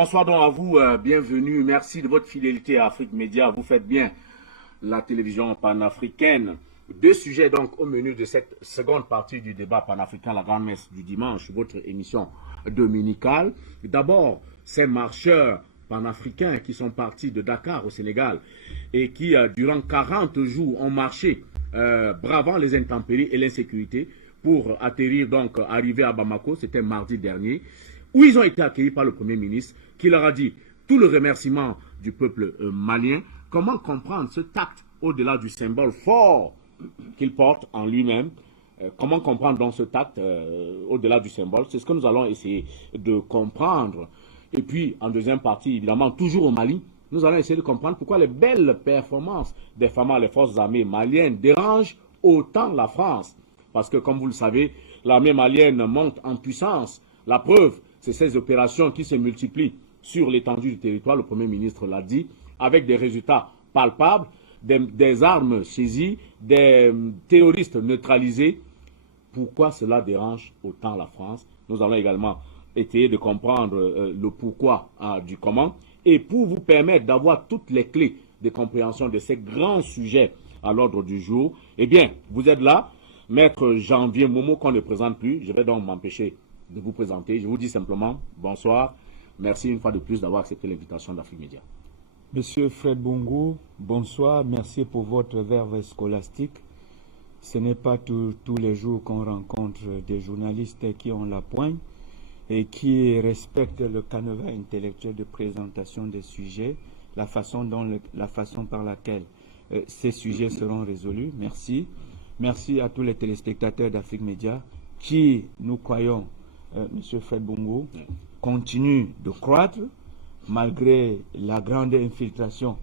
Bonsoir donc à vous, bienvenue, merci de votre fidélité à Afrique Média, vous faites bien la télévision panafricaine. Deux sujets donc au menu de cette seconde partie du débat panafricain, la grande messe du dimanche, votre émission dominicale. D'abord, ces marcheurs panafricains qui sont partis de Dakar au Sénégal et qui, durant 40 jours, ont marché bravant les intempéries et l'insécurité pour atterrir, donc arriver à Bamako, c'était mardi dernier, où ils ont été accueillis par le Premier ministre qui leur a dit tout le remerciement du peuple malien. Comment comprendre ce tact au-delà du symbole fort qu'il porte en lui-même? Comment comprendre donc ce tact au-delà du symbole? C'est ce que nous allons essayer de comprendre. Et puis, en deuxième partie, évidemment, toujours au Mali, nous allons essayer de comprendre pourquoi les belles performances des FAMA, les forces armées maliennes, dérangent autant la France. Parce que, comme vous le savez, l'armée malienne monte en puissance. La preuve, c'est ces opérations qui se multiplient sur l'étendue du territoire, le Premier ministre l'a dit, avec des résultats palpables, des armes saisies, des terroristes neutralisés. Pourquoi cela dérange autant la France? Nous allons également essayer de comprendre le pourquoi du comment. Et pour vous permettre d'avoir toutes les clés de compréhension de ces grands sujets à l'ordre du jour, eh bien, vous êtes là, Maître Janvier Momo, qu'on ne présente plus. Je vais donc m'empêcher de vous présenter. Je vous dis simplement bonsoir. Merci une fois de plus d'avoir accepté l'invitation d'Afrique Média. Monsieur Fred Bongo, bonsoir. Merci pour votre verve scolastique. Ce n'est pas tous les jours qu'on rencontre des journalistes qui ont la poigne et qui respectent le canevas intellectuel de présentation des sujets, la façon par laquelle ces sujets seront résolus. Merci. Merci à tous les téléspectateurs d'Afrique Média qui, nous croyons, Monsieur Fred Bongo, continue de croître malgré la grande infiltration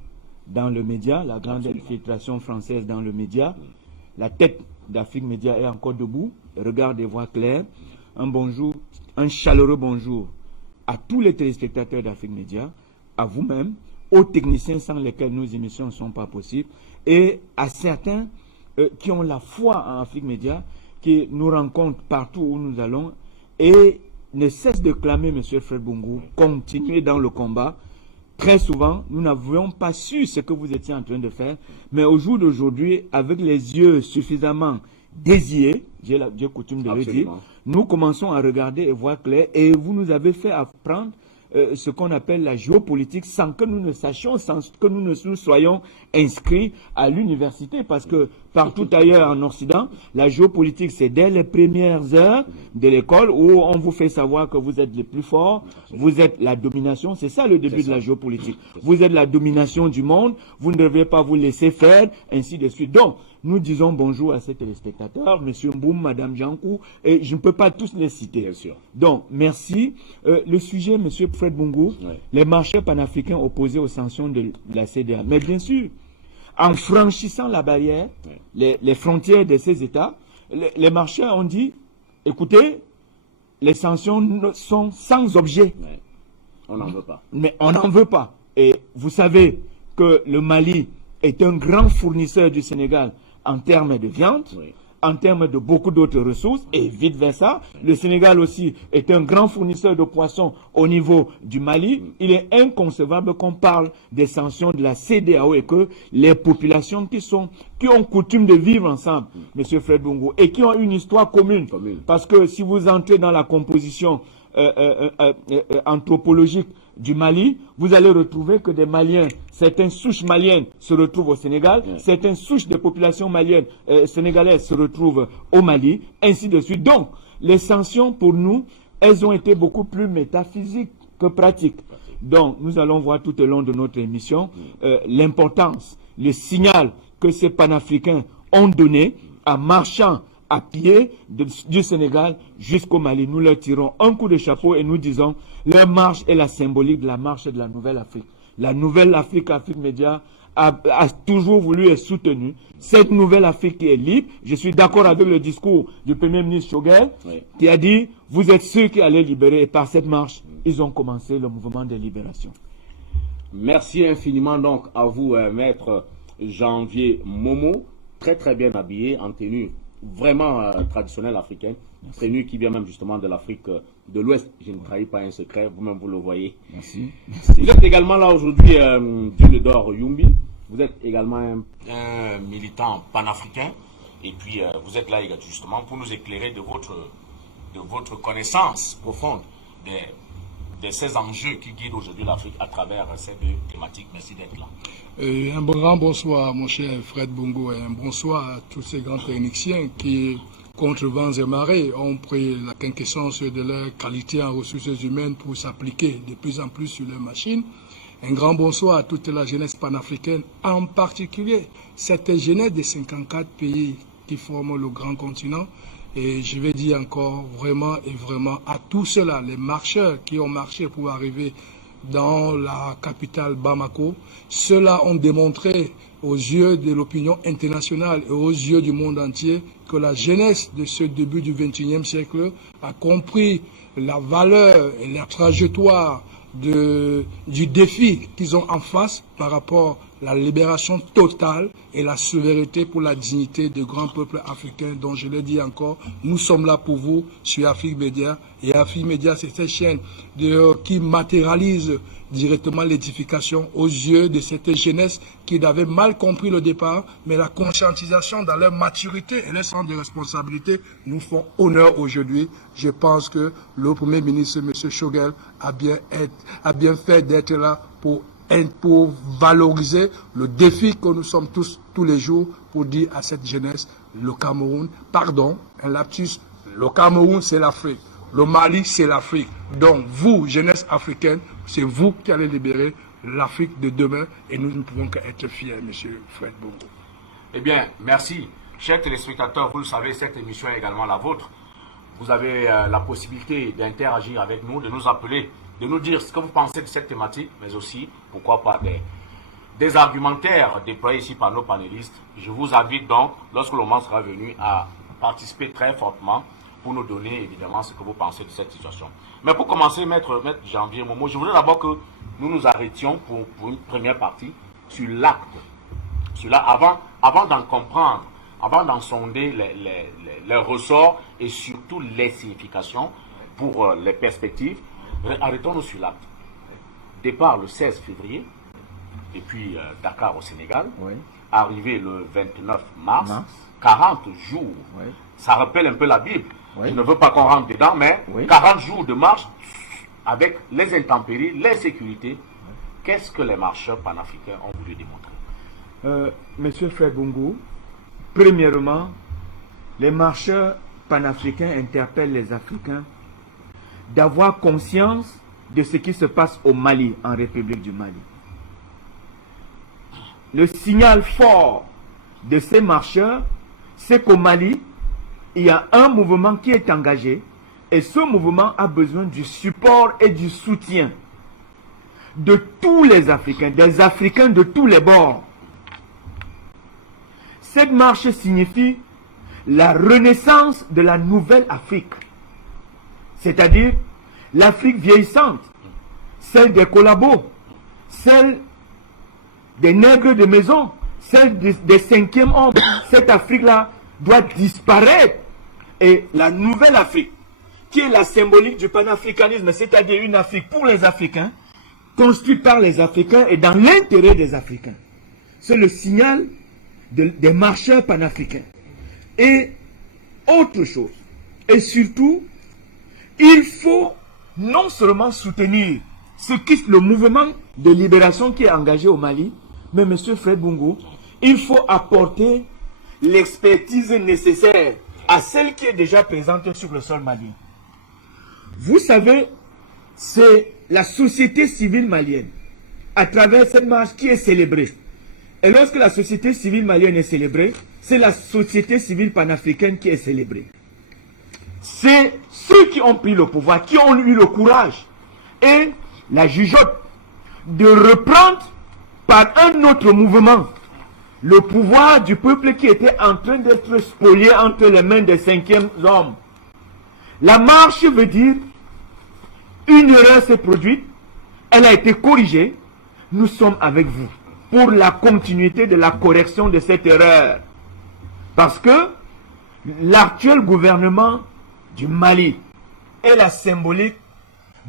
dans le média, la grande infiltration française dans le média. La tête d'Afrique Média est encore debout, regard et voix claires. Un bonjour, un chaleureux bonjour à tous les téléspectateurs d'Afrique Média, à vous-même, aux techniciens sans lesquels nos émissions ne sont pas possibles, et à certains qui ont la foi en Afrique Média, qui nous rencontrent partout où nous allons, et ne cesse de clamer, M. Fred Bongo, continuez dans le combat. Très souvent, nous n'avions pas su ce que vous étiez en train de faire, mais au jour d'aujourd'hui, avec les yeux suffisamment désirés, j'ai coutume de le dire, nous commençons à regarder et voir clair, et vous nous avez fait apprendre ce qu'on appelle la géopolitique sans que nous ne sachions, sans que nous ne nous soyons inscrits à l'université, parce que partout ailleurs en Occident, la géopolitique, c'est dès les premières heures de l'école où on vous fait savoir que vous êtes les plus forts, vous êtes la domination, c'est ça le début de la géopolitique. Vous êtes la domination du monde, vous ne devez pas vous laisser faire, ainsi de suite. Donc, nous disons bonjour à ces téléspectateurs, M. Mboum, Mme Jankou, et je ne peux pas tous les citer. Bien sûr. Donc, merci. Le sujet, M. Fred Bongo, les marchés panafricains opposés aux sanctions de la CEDEAO. Mais bien sûr, en franchissant la barrière, les frontières de ces États, les marchés ont dit, écoutez, les sanctions sont sans objet. On n'en veut pas. Mais on n'en veut pas. Et vous savez que le Mali est un grand fournisseur du Sénégal en termes de viande, en termes de beaucoup d'autres ressources, et vice-versa. Le Sénégal aussi est un grand fournisseur de poissons au niveau du Mali. Il est inconcevable qu'on parle des sanctions de la CEDEAO et que les populations qui ont coutume de vivre ensemble, M. Fred Bongo, et qui ont une histoire commune. Parce que si vous entrez dans la composition anthropologique du Mali, vous allez retrouver que des Maliens, certaines souches maliennes se retrouvent au Sénégal, certaines souches de populations maliennes, sénégalaises se retrouvent au Mali, ainsi de suite. Donc, les sanctions pour nous, elles ont été beaucoup plus métaphysiques que pratiques. Donc, nous allons voir tout au long de notre émission l'importance, le signal que ces panafricains ont donné en marchant à pied du Sénégal jusqu'au Mali. Nous leur tirons un coup de chapeau et nous disons leur marche est la symbolique de la marche de la Nouvelle Afrique. La Nouvelle Afrique, Afrique Média, a toujours voulu et soutenu cette Nouvelle Afrique qui est libre. Je suis d'accord avec le discours du Premier ministre Choguel qui a dit vous êtes ceux qui allaient libérer, et par cette marche, ils ont commencé le mouvement de libération. Merci infiniment donc à vous, Maître Janvier Momo, très très bien habillé, en tenue vraiment traditionnelle africaine, prénu qui vient même justement de l'Afrique de l'Ouest. Je ne trahis pas un secret, vous-même vous le voyez. Merci. Vous êtes également là aujourd'hui, Dieu-le-Dor Yumbi. Vous êtes également un militant panafricain. Et puis vous êtes là justement pour nous éclairer de votre connaissance profonde de ces enjeux qui guident aujourd'hui l'Afrique à travers ces deux thématiques. Merci d'être là. Un grand bonsoir, mon cher Fred Bongo, et un bonsoir à tous ces grands techniciens qui, contre vents et marées, ont pris la quintessence de leur qualité en ressources humaines pour s'appliquer de plus en plus sur leurs machines. Un grand bonsoir à toute la jeunesse panafricaine, en particulier cette jeunesse des 54 pays qui forment le grand continent. Et je vais dire encore vraiment et vraiment à tous ceux-là, les marcheurs qui ont marché pour arriver dans la capitale Bamako, ceux-là ont démontré aux yeux de l'opinion internationale et aux yeux du monde entier que la jeunesse de ce début du XXIe siècle a compris la valeur et la trajectoire du défi qu'ils ont en face par rapport à la libération totale et la souveraineté pour la dignité des grands peuples africains dont je le dis encore, nous sommes là pour vous sur Afrique Média. Et Afrique Média, c'est cette chaîne qui matérialise directement l'édification aux yeux de cette jeunesse qui avait mal compris le départ, mais la conscientisation dans leur maturité et leur sens de responsabilité nous font honneur aujourd'hui. Je pense que le Premier ministre, M. Choguel, a bien fait d'être là pour valoriser le défi que nous sommes tous les jours pour dire à cette jeunesse, le Cameroun, pardon, un lapsus, le Cameroun c'est l'Afrique, le Mali c'est l'Afrique. Donc vous, jeunesse africaine, c'est vous qui allez libérer l'Afrique de demain et nous ne pouvons qu'être fiers, M. Fred Bongo. Eh bien, merci. Chers téléspectateurs, vous le savez, cette émission est également la vôtre. Vous avez la possibilité d'interagir avec nous, de nous appeler, de nous dire ce que vous pensez de cette thématique, mais aussi, pourquoi pas, des argumentaires déployés ici par nos panélistes. Je vous invite donc, lorsque le moment sera venu, à participer très fortement pour nous donner évidemment ce que vous pensez de cette situation. Mais pour commencer, Maître Janvier Momo, je voudrais d'abord que nous nous arrêtions pour une première partie sur l'acte. Avant d'en comprendre, avant d'en sonder les ressorts et surtout les significations pour les perspectives, arrêtons-nous sur l'acte. Départ le 16 février, et puis Dakar au Sénégal, Oui. arrivé le 29 mars, 40 jours. Oui. Ça rappelle un peu la Bible. Oui. Je ne veux pas qu'on rentre dedans, mais Oui. 40 jours de marche avec les intempéries, l'insécurité. Qu'est-ce que les marcheurs panafricains ont voulu démontrer? Monsieur Fred Bongo, premièrement, les marcheurs panafricains interpellent les Africains d'avoir conscience de ce qui se passe au Mali, en République du Mali. Le signal fort de ces marcheurs, c'est qu'au Mali, il y a un mouvement qui est engagé et ce mouvement a besoin du support et du soutien de tous les Africains, des Africains de tous les bords. Cette marche signifie la renaissance de la nouvelle Afrique, c'est-à-dire l'Afrique vieillissante, celle des collabos, celle des nègres de maison, celle des cinquièmes hommes. Cette Afrique-là doit disparaître. Et la nouvelle Afrique, qui est la symbolique du panafricanisme, c'est-à-dire une Afrique pour les Africains, construite par les Africains et dans l'intérêt des Africains. C'est le signal des marcheurs panafricains. Et autre chose, et surtout, il faut non seulement soutenir le mouvement de libération qui est engagé au Mali, mais M. Fred Bongo, il faut apporter l'expertise nécessaire à celle qui est déjà présente sur le sol malien. Vous savez, c'est la société civile malienne, à travers cette marche qui est célébrée. Et lorsque la société civile malienne est célébrée, c'est la société civile panafricaine qui est célébrée. C'est ceux qui ont pris le pouvoir, qui ont eu le courage et la jugeote de reprendre par un autre mouvement le pouvoir du peuple qui était en train d'être spolié entre les mains des cinquièmes hommes. La marche veut dire une erreur s'est produite, elle a été corrigée, nous sommes avec vous pour la continuité de la correction de cette erreur. Parce que l'actuel gouvernement du Mali est la symbolique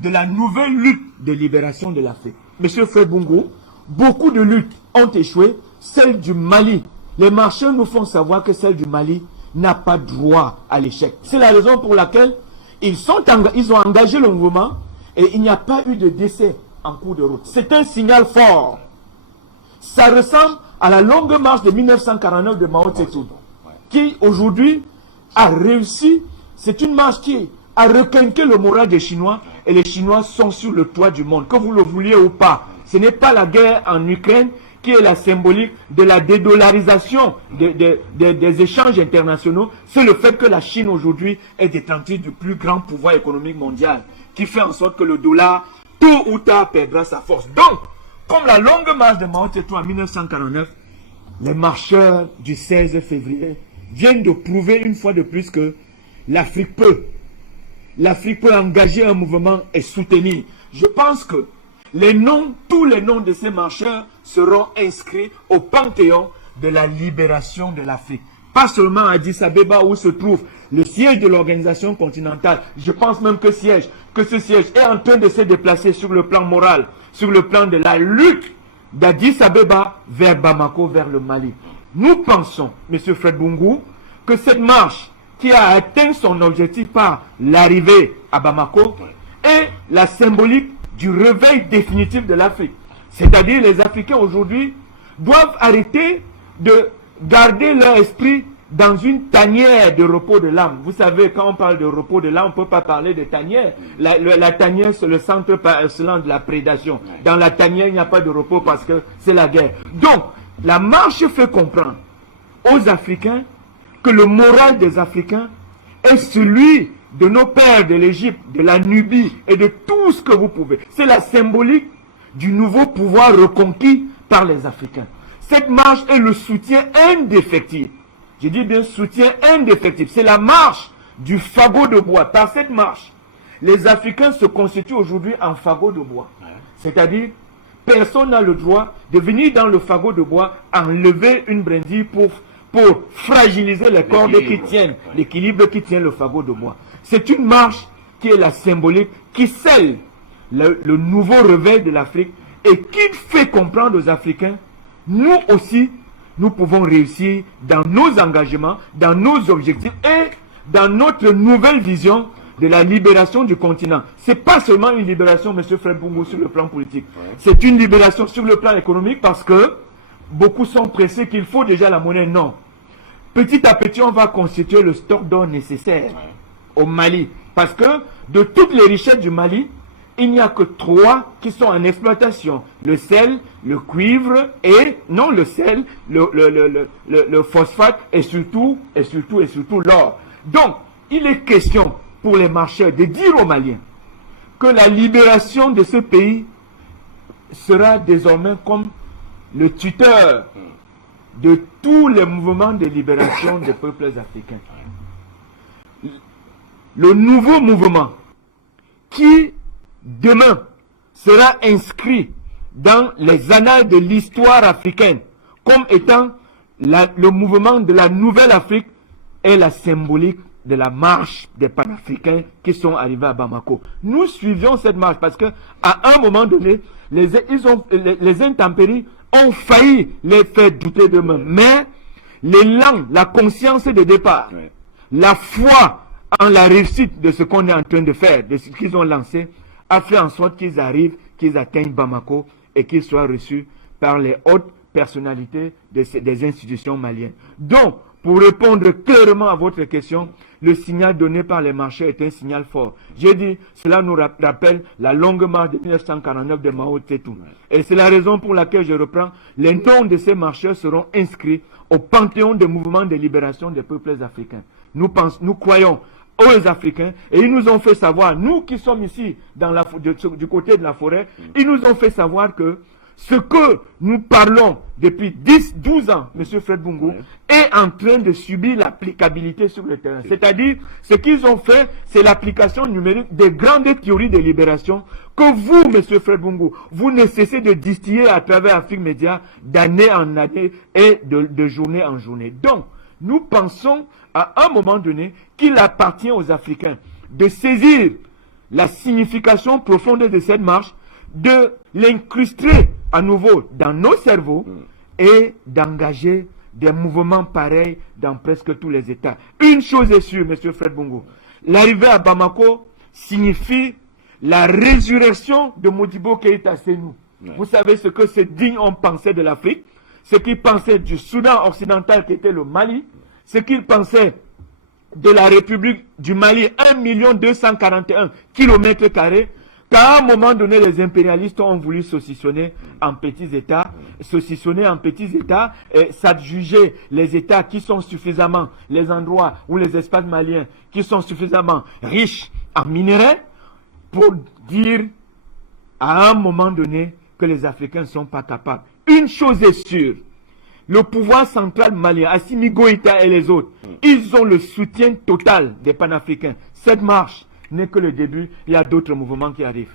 de la nouvelle lutte de libération de l'Afrique. Monsieur Fred Bungu, beaucoup de luttes ont échoué. Celle du Mali, les marcheurs nous font savoir que celle du Mali n'a pas droit à l'échec. C'est la raison pour laquelle ils ont engagé le mouvement et il n'y a pas eu de décès en cours de route. C'est un signal fort. Ça ressemble à la longue marche de 1949 de Mao Tse-tung, qui aujourd'hui a réussi. C'est une marche qui a requinqué le moral des Chinois et les Chinois sont sur le toit du monde, que vous le vouliez ou pas. Ce n'est pas la guerre en Ukraine qui est la symbolique de la dédollarisation des échanges internationaux. C'est le fait que la Chine aujourd'hui est détentrice du plus grand pouvoir économique mondial, qui fait en sorte que le dollar, tôt ou tard, perdra sa force. Donc, comme la longue marche de Mao Tse-tung en 1949, les marcheurs du 16 février viennent de prouver une fois de plus que l'Afrique peut engager un mouvement et soutenir. Je pense que tous les noms de ces marcheurs seront inscrits au panthéon de la libération de l'Afrique. Pas seulement à Addis Abeba où se trouve le siège de l'organisation continentale. Je pense même que ce siège est en train de se déplacer sur le plan moral, sur le plan de la lutte d'Addis Abeba vers Bamako, vers le Mali. Nous pensons, M. Fred Bungu, que cette marche qui a atteint son objectif par l'arrivée à Bamako est la symbolique du réveil définitif de l'Afrique. C'est-à-dire les Africains aujourd'hui doivent arrêter de garder leur esprit dans une tanière de repos de l'âme. Vous savez, quand on parle de repos de l'âme, on ne peut pas parler de tanière. La tanière, c'est le centre par excellence de la prédation. Dans la tanière, il n'y a pas de repos parce que c'est la guerre. Donc, la marche fait comprendre aux Africains que le moral des Africains est celui de nos pères de l'Égypte, de la Nubie et de tout ce que vous pouvez. C'est la symbolique du nouveau pouvoir reconquis par les Africains. Cette marche est le soutien indéfectible. Je dis bien soutien indéfectible. C'est la marche du fagot de bois. Par cette marche, les Africains se constituent aujourd'hui en fagot de bois. C'est-à-dire, personne n'a le droit de venir dans le fagot de bois enlever une brindille pour fragiliser les cordes qui tiennent, l'équilibre qui tient le fagot de bois. C'est une marche qui est la symbolique, qui scelle le nouveau réveil de l'Afrique et qui fait comprendre aux Africains, nous aussi, nous pouvons réussir dans nos engagements, dans nos objectifs et dans notre nouvelle vision de la libération du continent. Ce n'est pas seulement une libération, M. Fred Bungu, sur le plan politique. C'est une libération sur le plan économique parce que beaucoup sont pressés qu'il faut déjà la monnaie. Non. Petit à petit, on va constituer le stock d'or nécessaire au Mali. Parce que de toutes les richesses du Mali, il n'y a que 3 qui sont en exploitation. Le sel, le cuivre et, non le sel, le phosphate et surtout l'or. Donc, il est question pour les marcheurs de dire aux Maliens que la libération de ce pays sera désormais comme le tuteur de tous les mouvements de libération des peuples africains. Le nouveau mouvement qui, demain, sera inscrit dans les annales de l'histoire africaine comme étant le mouvement de la nouvelle Afrique est la symbolique de la marche des panafricains qui sont arrivés à Bamako. Nous suivions cette marche parce que à un moment donné, les intempéries ont failli les faire douter d'eux-mêmes. Mais l'élan, la conscience de départ, la foi en la réussite de ce qu'on est en train de faire, de ce qu'ils ont lancé, a fait en sorte qu'ils arrivent, qu'ils atteignent Bamako et qu'ils soient reçus par les hautes personnalités des institutions maliennes. Donc, pour répondre clairement à votre question, le signal donné par les marcheurs est un signal fort. J'ai dit, cela nous rappelle la longue marche de 1949 de Mao Tse-tung. Et c'est la raison pour laquelle je reprends, les noms de ces marcheurs seront inscrits au panthéon des mouvements de libération des peuples africains. Nous croyons aux Africains et ils nous ont fait savoir, nous qui sommes ici du côté de la forêt, ils nous ont fait savoir que ce que nous parlons depuis 12 ans, M. Fred Bungu, est en train de subir l'applicabilité sur le terrain. C'est-à-dire, ce qu'ils ont fait, c'est l'application numérique des grandes théories de libération que vous, M. Fred Bungu, vous ne cessez de distiller à travers Afrique Média d'année en année et de journée en journée. Donc, nous pensons à un moment donné qu'il appartient aux Africains de saisir la signification profonde de cette marche, de l'incruster à nouveau dans nos cerveaux et d'engager des mouvements pareils dans presque tous les États. Une chose est sûre, M. Fred Bongo, l'arrivée à Bamako signifie la résurrection de Modibo Keïta Sénou. Vous savez ce que ces dignes ont pensé de l'Afrique, ce qu'ils pensaient du Soudan occidental qui était le Mali, ce qu'ils pensaient de la République du Mali, 1 241 km², qu'à un moment donné, les impérialistes ont voulu saucissonner en petits États, et s'adjuger les États qui sont suffisamment, les endroits ou les espaces maliens qui sont suffisamment riches en minerais, pour dire à un moment donné que les Africains ne sont pas capables. Une chose est sûre, le pouvoir central malien, Assimi Goïta et les autres, ils ont le soutien total des panafricains. Cette marche n'est que le début, il y a d'autres mouvements qui arrivent.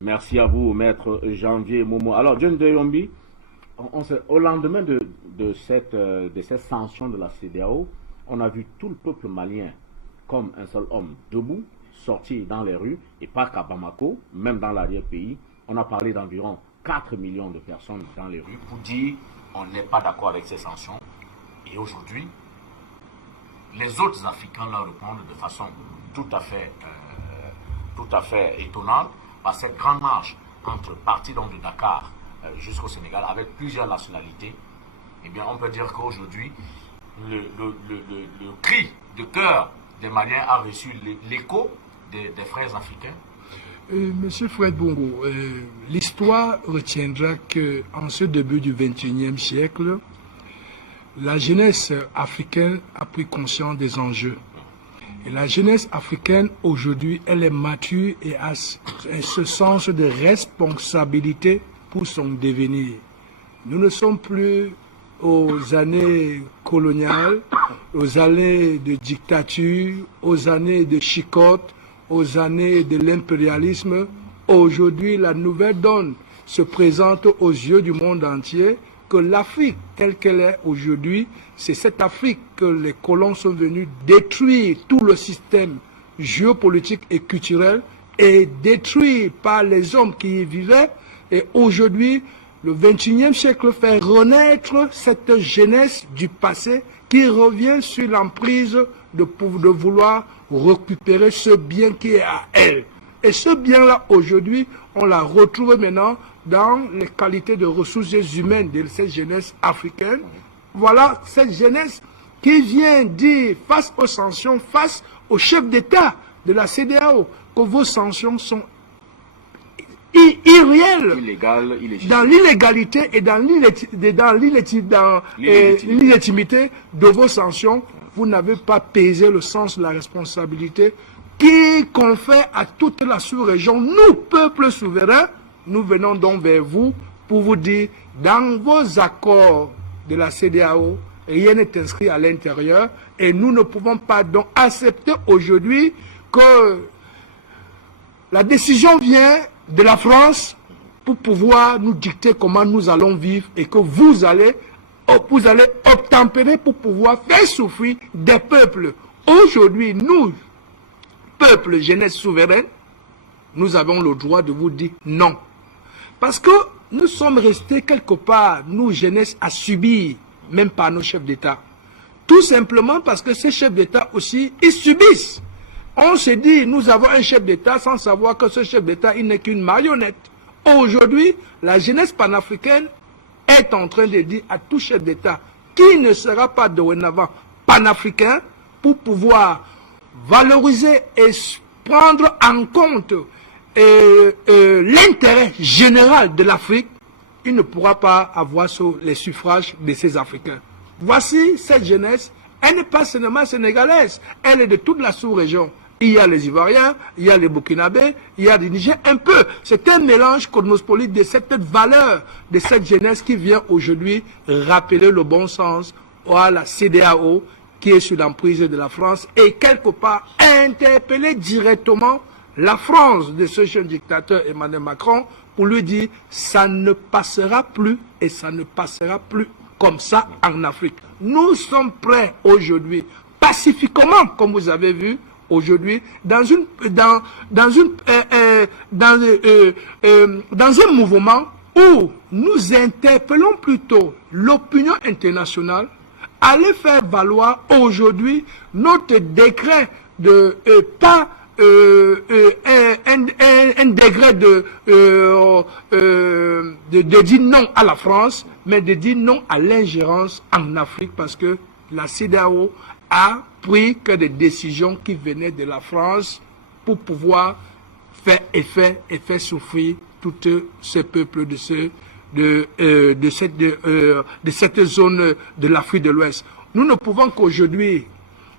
Merci à vous, maître Janvier Momo. Alors, John de Yombi, au lendemain de cette sanction de la CEDEAO, on a vu tout le peuple malien comme un seul homme debout, sorti dans les rues, et pas qu'à Bamako, même dans l'arrière-pays. On a parlé d'environ 4 millions de personnes dans les rues pour dire on n'est pas d'accord avec ces sanctions. Et aujourd'hui, les autres Africains leur répondent de façon tout à fait étonnante par cette grande marche entre partis donc de Dakar jusqu'au Sénégal avec plusieurs nationalités. Eh bien, on peut dire qu'aujourd'hui, le cri de cœur des Maliens a reçu l'écho des frères africains. Monsieur Fred Bongo, l'histoire retiendra qu'en ce début du XXIe siècle, la jeunesse africaine a pris conscience des enjeux. Et la jeunesse africaine, aujourd'hui, elle est mature et a ce sens de responsabilité pour son devenir. Nous ne sommes plus aux années coloniales, aux années de dictature, aux années de chicotte, aux années de l'impérialisme. Aujourd'hui, la nouvelle donne se présente aux yeux du monde entier que l'Afrique telle qu'elle est aujourd'hui, c'est cette Afrique que les colons sont venus détruire tout le système géopolitique et culturel et détruire par les hommes qui y vivaient. Et aujourd'hui, le XXIe siècle fait renaître cette jeunesse du passé qui revient sur l'emprise de vouloir récupérer ce bien qui est à elle. Et ce bien-là, aujourd'hui, on la retrouve maintenant dans les qualités de ressources humaines de cette jeunesse africaine. Voilà cette jeunesse qui vient dire face aux sanctions, face au chef d'État de la CEDEAO, que vos sanctions sont irréelles, Illégal, illégitime. Dans l'illégalité et dans l'illégitimité de vos sanctions. Vous n'avez pas pesé le sens de la responsabilité qui confère à toute la sous-région. Nous, peuple souverain, nous venons donc vers vous pour vous dire, dans vos accords de la CEDEAO, rien n'est inscrit à l'intérieur et nous ne pouvons pas donc accepter aujourd'hui que la décision vient de la France pour pouvoir nous dicter comment nous allons vivre et que vous allez obtempérer pour pouvoir faire souffrir des peuples. Aujourd'hui, nous, peuple jeunesse souveraine, nous avons le droit de vous dire non. Parce que nous sommes restés quelque part, nous, jeunesse, à subir, même par nos chefs d'État. Tout simplement parce que ces chefs d'État aussi, ils subissent. On se dit, nous avons un chef d'État sans savoir que ce chef d'État, il n'est qu'une marionnette. Aujourd'hui, la jeunesse panafricaine est en train de dire à tout chef d'État qui ne sera pas dorénavant panafricain pour pouvoir valoriser et prendre en compte l'intérêt général de l'Afrique, il ne pourra pas avoir les suffrages de ces Africains. Voici cette jeunesse, elle n'est pas seulement sénégalaise, elle est de toute la sous-région. Il y a les Ivoiriens, il y a les Burkinabés, il y a les Niger, un peu. C'est un mélange cosmopolite de cette valeur de cette jeunesse qui vient aujourd'hui rappeler le bon sens à la CEDEAO qui est sous l'emprise de la France et quelque part interpeller directement la France de ce jeune dictateur Emmanuel Macron pour lui dire ça ne passera plus et ça ne passera plus comme ça en Afrique. Nous sommes prêts aujourd'hui, pacifiquement, comme vous avez vu, aujourd'hui, dans un mouvement où nous interpellons plutôt l'opinion internationale à aller faire valoir aujourd'hui notre décret de pas un degré de dire non à la France, mais de dire non à l'ingérence en Afrique, parce que la CEDEAO a pris que des décisions qui venaient de la France pour pouvoir faire souffrir tous ces peuples de cette zone de l'Afrique de l'Ouest. Nous ne pouvons qu'aujourd'hui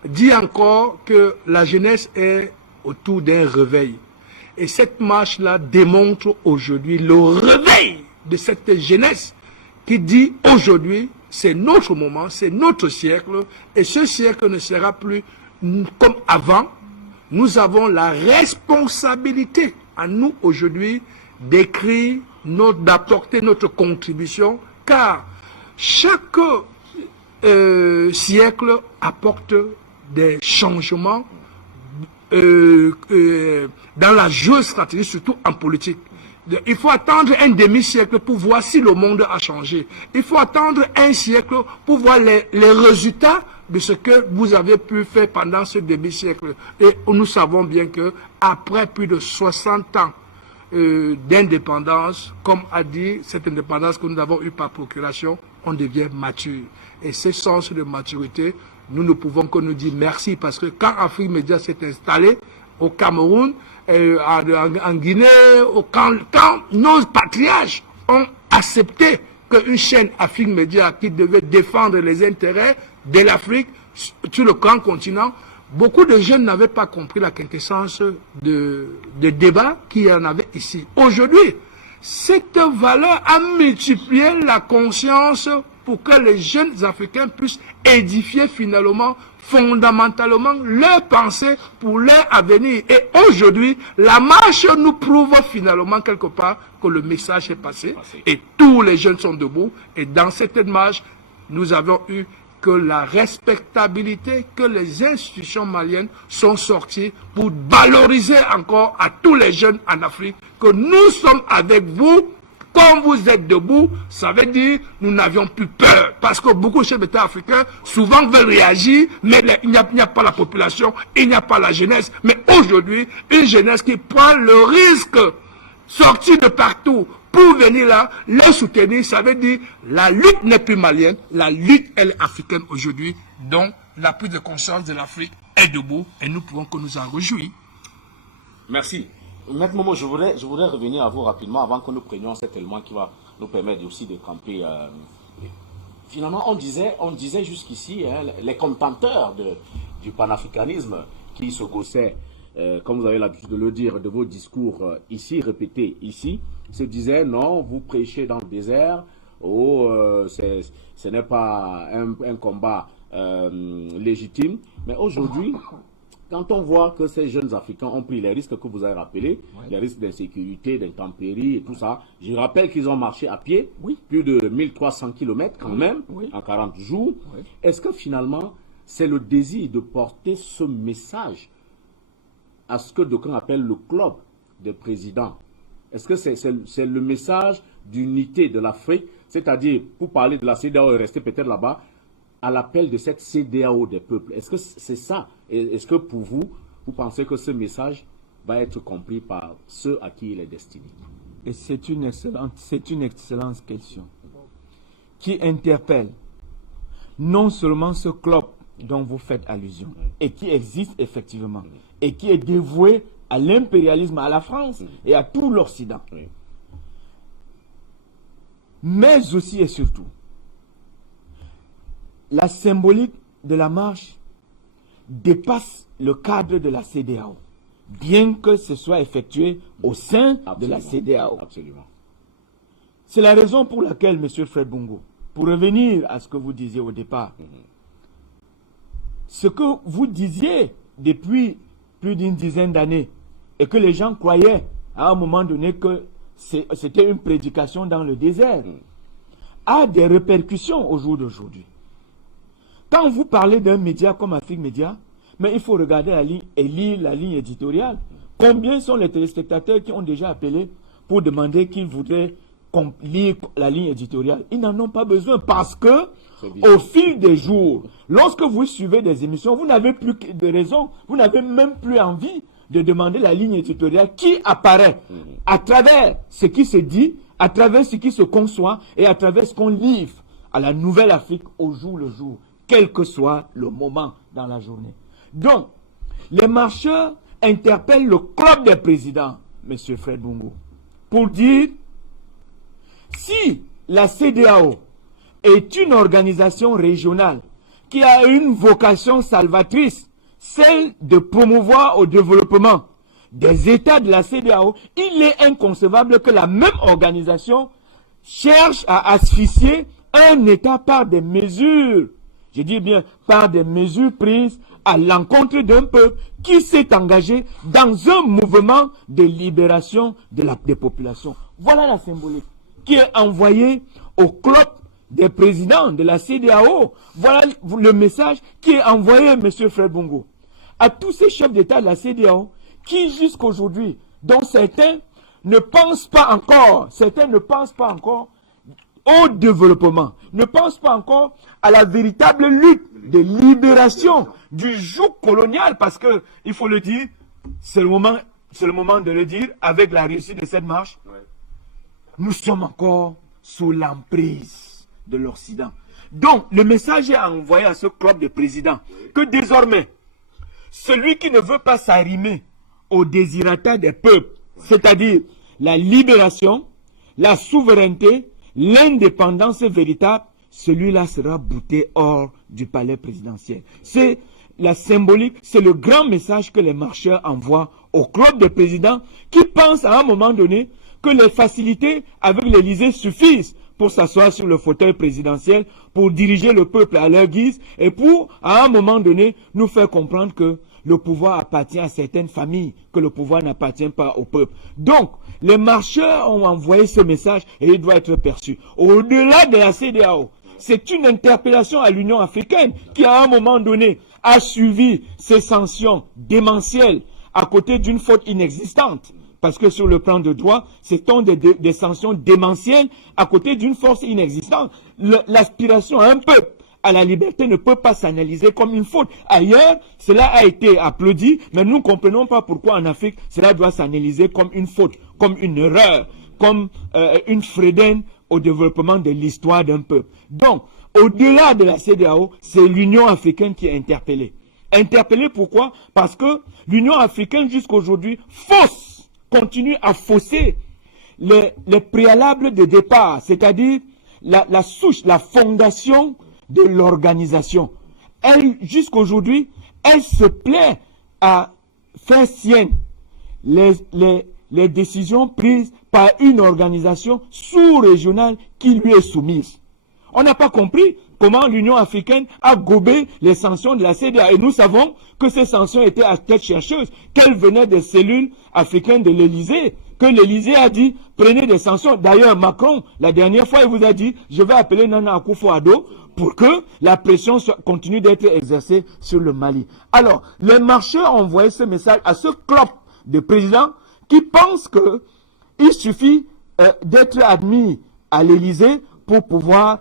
dire encore que la jeunesse est autour d'un réveil. Et cette marche-là démontre aujourd'hui le réveil de cette jeunesse qui dit aujourd'hui, c'est notre moment, c'est notre siècle, et ce siècle ne sera plus comme avant. Nous avons la responsabilité à nous aujourd'hui d'écrire, d'apporter notre contribution, car chaque siècle apporte des changements dans la géostratégie, surtout en politique. Il faut attendre un demi-siècle pour voir si le monde a changé. Il faut attendre un siècle pour voir les résultats de ce que vous avez pu faire pendant ce demi-siècle. Et nous savons bien que après plus de 60 ans d'indépendance, comme a dit cette indépendance que nous avons eue par procuration, on devient mature. Et ce sens de maturité, nous ne pouvons que nous dire merci, parce que quand Afrique Média s'est installé au Cameroun, en Guinée, quand nos patriarches ont accepté qu'une chaîne Afrique Média qui devait défendre les intérêts de l'Afrique sur le grand continent, beaucoup de jeunes n'avaient pas compris la quintessence de débat qu'il y en avait ici. Aujourd'hui, cette valeur a multiplié la conscience pour que les jeunes Africains puissent édifier finalement, fondamentalement, leur pensée pour leur avenir. Et aujourd'hui, la marche nous prouve finalement quelque part que le message est passé. Et tous les jeunes sont debout. Et dans cette marche, nous avons eu que la respectabilité, que les institutions maliennes sont sorties pour valoriser encore à tous les jeunes en Afrique que nous sommes avec vous. Quand vous êtes debout, ça veut dire que nous n'avions plus peur. Parce que beaucoup de chefs d'État africains souvent veulent réagir, mais il n'y a pas la population, il n'y a pas la jeunesse. Mais aujourd'hui, une jeunesse qui prend le risque, sortir de partout, pour venir là, les soutenir, ça veut dire la lutte n'est plus malienne, la lutte elle est africaine aujourd'hui. Donc la prise de conscience de l'Afrique est debout et nous pouvons que nous en réjouir. Merci. Maître Momo, je voudrais revenir à vous rapidement avant que nous prenions cet élément qui va nous permettre aussi de camper. Finalement, on disait jusqu'ici, hein, les contempteurs du panafricanisme qui se gaussaient, comme vous avez l'habitude de le dire, de vos discours ici, répétés ici, se disaient non, vous prêchez dans le désert, ce n'est pas un combat légitime. Mais aujourd'hui, quand on voit que ces jeunes Africains ont pris les risques que vous avez rappelés, les risques d'insécurité, d'intempéries et tout ça, je rappelle qu'ils ont marché à pied, plus de 1300 km quand même, en 40 jours. Est-ce que finalement, c'est le désir de porter ce message à ce que d'aucuns appellent le club des présidents? Est-ce que c'est le message d'unité de l'Afrique, c'est-à-dire, pour parler de la CEDEAO et rester peut-être là-bas, à l'appel de cette CEDEAO des peuples? Est-ce que c'est ça? Est-ce que pour vous, vous pensez que ce message va être compris par ceux à qui il est destiné? Et c'est une excellente question qui interpelle non seulement ce club dont vous faites allusion et qui existe effectivement et qui est dévoué à l'impérialisme, à la France et à tout l'Occident, mais aussi et surtout la symbolique de la marche dépasse le cadre de la CEDEAO, bien que ce soit effectué au sein de la CEDEAO. Absolument. C'est la raison pour laquelle, M. Fred Bongo, pour revenir à ce que vous disiez au départ, ce que vous disiez depuis plus d'une dizaine d'années, et que les gens croyaient à un moment donné que c'était une prédication dans le désert, a des répercussions au jour d'aujourd'hui. Quand vous parlez d'un média comme Afrique Média, mais il faut regarder la ligne et lire la ligne éditoriale. Combien sont les téléspectateurs qui ont déjà appelé pour demander qu'ils voudraient lire la ligne éditoriale? Ils n'en ont pas besoin parce que, au fil des jours, lorsque vous suivez des émissions, vous n'avez plus de raison, vous n'avez même plus envie de demander la ligne éditoriale qui apparaît à travers ce qui se dit, à travers ce qui se conçoit et à travers ce qu'on livre à la nouvelle Afrique au jour le jour, quel que soit le moment dans la journée. Donc, les marcheurs interpellent le club des présidents, M. Fred Bungu, pour dire si la CEDEAO est une organisation régionale qui a une vocation salvatrice, celle de promouvoir au développement des États de la CEDEAO, il est inconcevable que la même organisation cherche à asphyxier un État par des mesures, je dis bien par des mesures prises à l'encontre d'un peuple qui s'est engagé dans un mouvement de libération des populations. Voilà la symbolique qui est envoyée au club des présidents de la CEDEAO. Voilà le message qui est envoyé, M. Fred Bungu, à tous ces chefs d'État de la CEDEAO qui, jusqu'aujourd'hui, dont certains ne pensent pas encore au développement, ne pensent pas encore à la véritable lutte de libération du joug colonial, parce que, il faut le dire, c'est le moment de le dire, avec la réussite de cette marche, nous sommes encore sous l'emprise de l'Occident. Donc, le message est envoyé à ce club de présidents, que désormais, celui qui ne veut pas s'arrimer au désirata des peuples, c'est-à-dire la libération, la souveraineté, l'indépendance véritable, celui-là sera bouté hors du palais présidentiel. C'est la symbolique, c'est le grand message que les marcheurs envoient au club de présidents qui pensent à un moment donné que les facilités avec l'Élysée suffisent pour s'asseoir sur le fauteuil présidentiel, pour diriger le peuple à leur guise et pour, à un moment donné, nous faire comprendre que le pouvoir appartient à certaines familles, que le pouvoir n'appartient pas au peuple. Donc, les marcheurs ont envoyé ce message et il doit être perçu. Au-delà de la CEDEAO, c'est une interpellation à l'Union africaine qui, à un moment donné, a suivi ces sanctions démentielles à côté d'une faute inexistante. Parce que sur le plan de droit, ce sont des sanctions démentielles à côté d'une force inexistante. L'aspiration à un peuple à la liberté ne peut pas s'analyser comme une faute. Ailleurs, cela a été applaudi, mais nous ne comprenons pas pourquoi en Afrique, cela doit s'analyser comme une faute, comme une erreur, comme une fredaine au développement de l'histoire d'un peuple. Donc, au-delà de la CEDEAO, c'est l'Union africaine qui est interpellée. Interpellée pourquoi? Parce que l'Union africaine jusqu'aujourd'hui continue à fausser les préalables de départ, c'est-à-dire la souche, la fondation de l'organisation. Elle, jusqu'aujourd'hui, elle se plaît à faire sienne les décisions prises par une organisation sous-régionale qui lui est soumise. On n'a pas compris comment l'Union africaine a gobé les sanctions de la CEDEAO. Et nous savons que ces sanctions étaient à tête chercheuse, qu'elles venaient des cellules africaines de l'Élysée, que l'Élysée a dit, prenez des sanctions. D'ailleurs, Macron, la dernière fois, il vous a dit, je vais appeler Nana Akufo-Addo pour que la pression continue d'être exercée sur le Mali. Alors, les marcheurs ont envoyé ce message à ce club de présidents qui pensent qu'il suffit d'être admis à l'Élysée pour pouvoir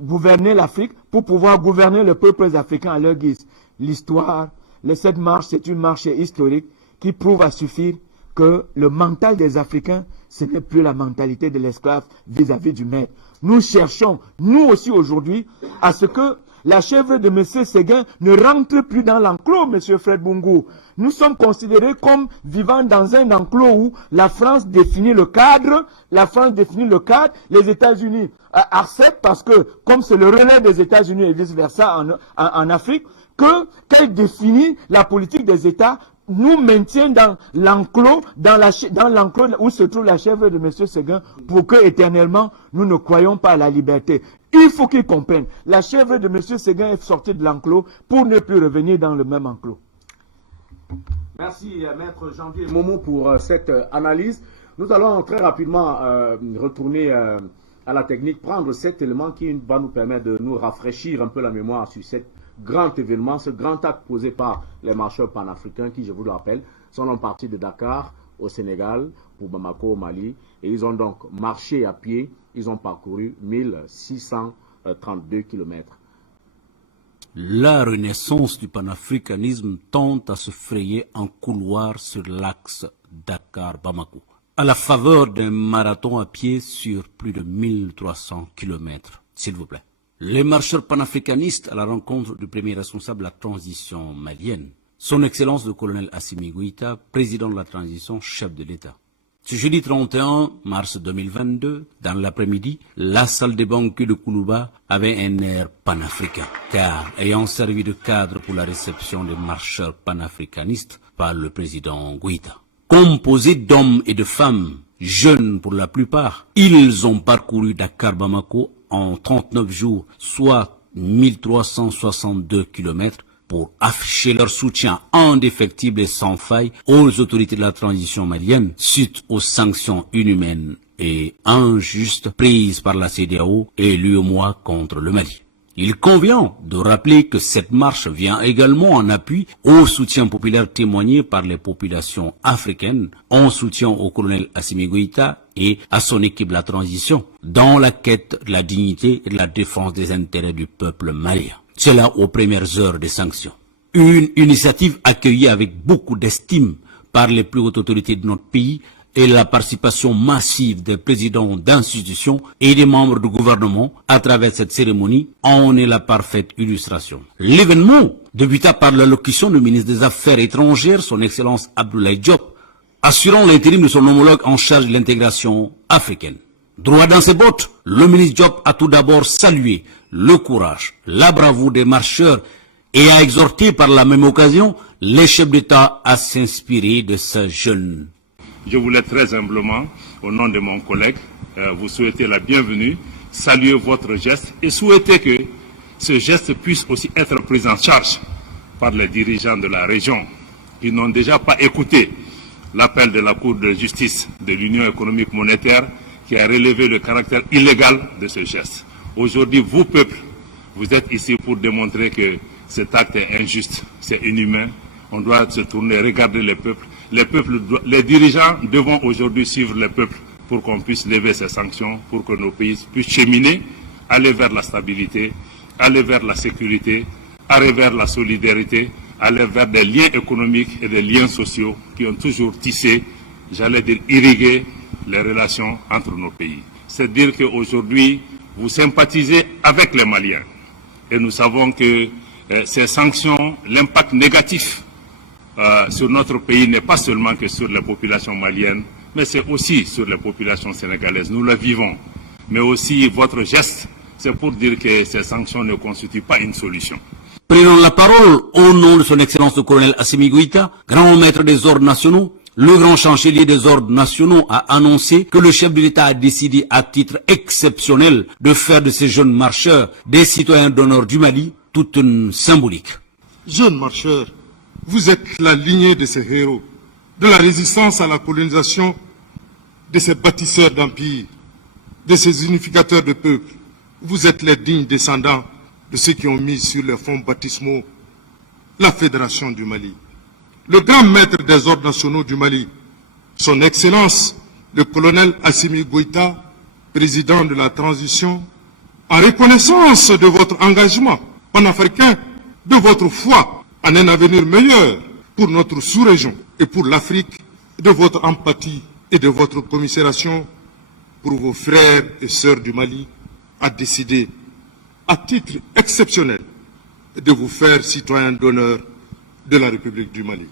gouverner l'Afrique, pour pouvoir gouverner les peuples africains à leur guise. L'histoire, cette marche, c'est une marche historique qui prouve à suffire que le mental des Africains, ce n'est plus la mentalité de l'esclave vis-à-vis du maître. Nous cherchons, nous aussi aujourd'hui, à ce que la chèvre de M. Séguin ne rentre plus dans l'enclos, M. Fred Bungu. Nous sommes considérés comme vivant dans un enclos où la France définit le cadre, les États-Unis acceptent parce que, comme c'est le relais des États-Unis et vice-versa en Afrique, qu'elle définit la politique des États, nous maintient dans l'enclos, dans l'enclos où se trouve la chèvre de M. Séguin, pour que éternellement nous ne croyons pas à la liberté. Il faut qu'ils comprennent. La chèvre de M. Séguin est sortie de l'enclos pour ne plus revenir dans le même enclos. Merci, Maître Janvier Momo, pour cette analyse. Nous allons très rapidement retourner à à la technique, prendre cet élément qui va nous permettre de nous rafraîchir un peu la mémoire sur cet grand événement, ce grand acte posé par les marcheurs panafricains qui, je vous le rappelle, sont partis de Dakar au Sénégal pour Bamako au Mali, et ils ont donc marché à pied, ils ont parcouru 1632 km. La renaissance du panafricanisme tente à se frayer un couloir sur l'axe Dakar-Bamako, à la faveur d'un marathon à pied sur plus de 1300 km, s'il vous plaît. Les marcheurs panafricanistes à la rencontre du premier responsable de la transition malienne, son Excellence le colonel Assimi Goïta, président de la transition, chef de l'État. Ce jeudi 31 mars 2022, dans l'après-midi, la salle des banquets de Koulouba avait un air panafricain, car ayant servi de cadre pour la réception des marcheurs panafricanistes par le président Goïta. Composés d'hommes et de femmes, jeunes pour la plupart, ils ont parcouru Dakar-Bamako en 39 jours, soit 1362 km, pour afficher leur soutien indéfectible et sans faille aux autorités de la transition malienne suite aux sanctions inhumaines et injustes prises par la CEDEAO et l'UEMOA contre le Mali. Il convient de rappeler que cette marche vient également en appui au soutien populaire témoigné par les populations africaines en soutien au colonel Assimi Goïta et à son équipe de la transition dans la quête de la dignité et de la défense des intérêts du peuple malien. Cela aux premières heures des sanctions. Une initiative accueillie avec beaucoup d'estime par les plus hautes autorités de notre pays et la participation massive des présidents d'institutions et des membres du gouvernement à travers cette cérémonie en est la parfaite illustration. L'événement débuta par l'allocution du ministre des Affaires étrangères, son Excellence Abdoulaye Diop, assurant l'intérim de son homologue en charge de l'intégration africaine. Droit dans ses bottes, le ministre Diop a tout d'abord salué le courage, la bravoure des marcheurs et a exhorté par la même occasion les chefs d'État à s'inspirer de ce jeune. Je voulais très humblement, au nom de mon collègue, vous souhaiter la bienvenue, saluer votre geste et souhaiter que ce geste puisse aussi être pris en charge par les dirigeants de la région qui n'ont déjà pas écouté l'appel de la Cour de justice de l'Union économique monétaire qui a relevé le caractère illégal de ce geste. Aujourd'hui, vous, peuple, vous êtes ici pour démontrer que cet acte est injuste, c'est inhumain. On doit se tourner, regarder les peuples. Les dirigeants devront aujourd'hui suivre les peuples pour qu'on puisse lever ces sanctions, pour que nos pays puissent cheminer, aller vers la stabilité, aller vers la sécurité, aller vers la solidarité, aller vers des liens économiques et des liens sociaux qui ont toujours tissé, j'allais dire, irrigué les relations entre nos pays. C'est dire qu'aujourd'hui, vous sympathisez avec les Maliens. Et nous savons que ces sanctions, l'impact négatif sur notre pays n'est pas seulement que sur les populations maliennes, mais c'est aussi sur les populations sénégalaises. Nous le vivons. Mais aussi, votre geste, c'est pour dire que ces sanctions ne constituent pas une solution. Prenant la parole au nom de son Excellence le colonel Assimi Goïta, grand maître des ordres nationaux, le grand chancelier des ordres nationaux a annoncé que le chef de l'État a décidé à titre exceptionnel de faire de ces jeunes marcheurs des citoyens d'honneur du Mali toute une symbolique. Jeunes marcheurs, vous êtes la lignée de ces héros, de la résistance à la colonisation, de ces bâtisseurs d'empire, de ces unificateurs de peuples. Vous êtes les dignes descendants de ceux qui ont mis sur les fonds baptismaux la Fédération du Mali. Le grand maître des ordres nationaux du Mali, son Excellence, le colonel Assimi Goïta, président de la transition, en reconnaissance de votre engagement panafricain, de votre foi en un avenir meilleur pour notre sous-région et pour l'Afrique, de votre empathie et de votre commisération pour vos frères et sœurs du Mali, a décidé, à titre exceptionnel, de vous faire citoyen d'honneur de la République du Mali.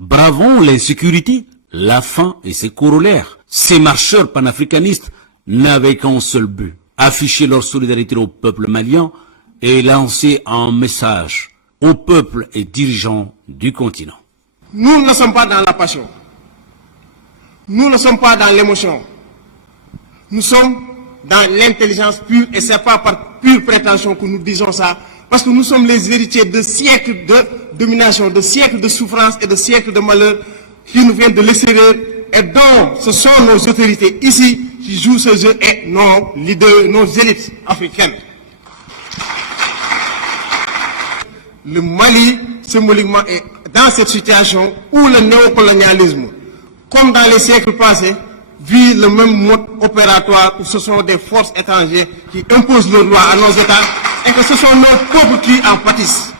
Bravons l'insécurité, la faim et ses corollaires. Ces marcheurs panafricanistes n'avaient qu'un seul but, afficher leur solidarité au peuple malien et lancer un message au peuple et dirigeants du continent. Nous ne sommes pas dans la passion. Nous ne sommes pas dans l'émotion. Nous sommes dans l'intelligence pure et ce n'est pas par pure prétention que nous disons ça. Parce que nous sommes les héritiers de siècles de domination, de siècles de souffrance et de siècles de malheur qui nous viennent de l'extérieur et dont ce sont nos autorités ici qui jouent ce jeu et nos leaders, nos élites africaines. Le Mali, symboliquement, est dans cette situation où le néocolonialisme, comme dans les siècles passés, vit le même mode opératoire où ce sont des forces étrangères qui imposent leurs lois à nos États et que ce sont nos peuples qui en pâtissent.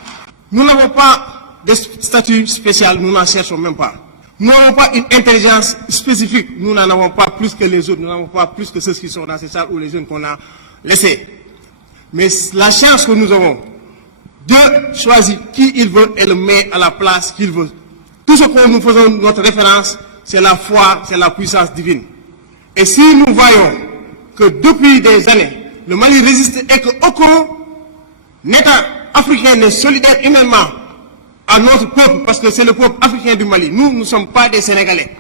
Nous n'avons pas de statut spécial, nous n'en cherchons même pas. Nous n'avons pas une intelligence spécifique, nous n'en avons pas plus que les autres, nous n'avons pas plus que ceux qui sont dans ces salles ou les jeunes qu'on a laissés. Mais la chance que nous avons de choisir qui il veut et le met à la place qu'il veut. Tout ce que nous faisons notre référence, c'est la foi, c'est la puissance divine. Et si nous voyons que depuis des années, le Mali résiste et qu'aucun État africain n'est solidaire humainement à notre peuple, parce que c'est le peuple africain du Mali. Nous ne sommes pas des Sénégalais.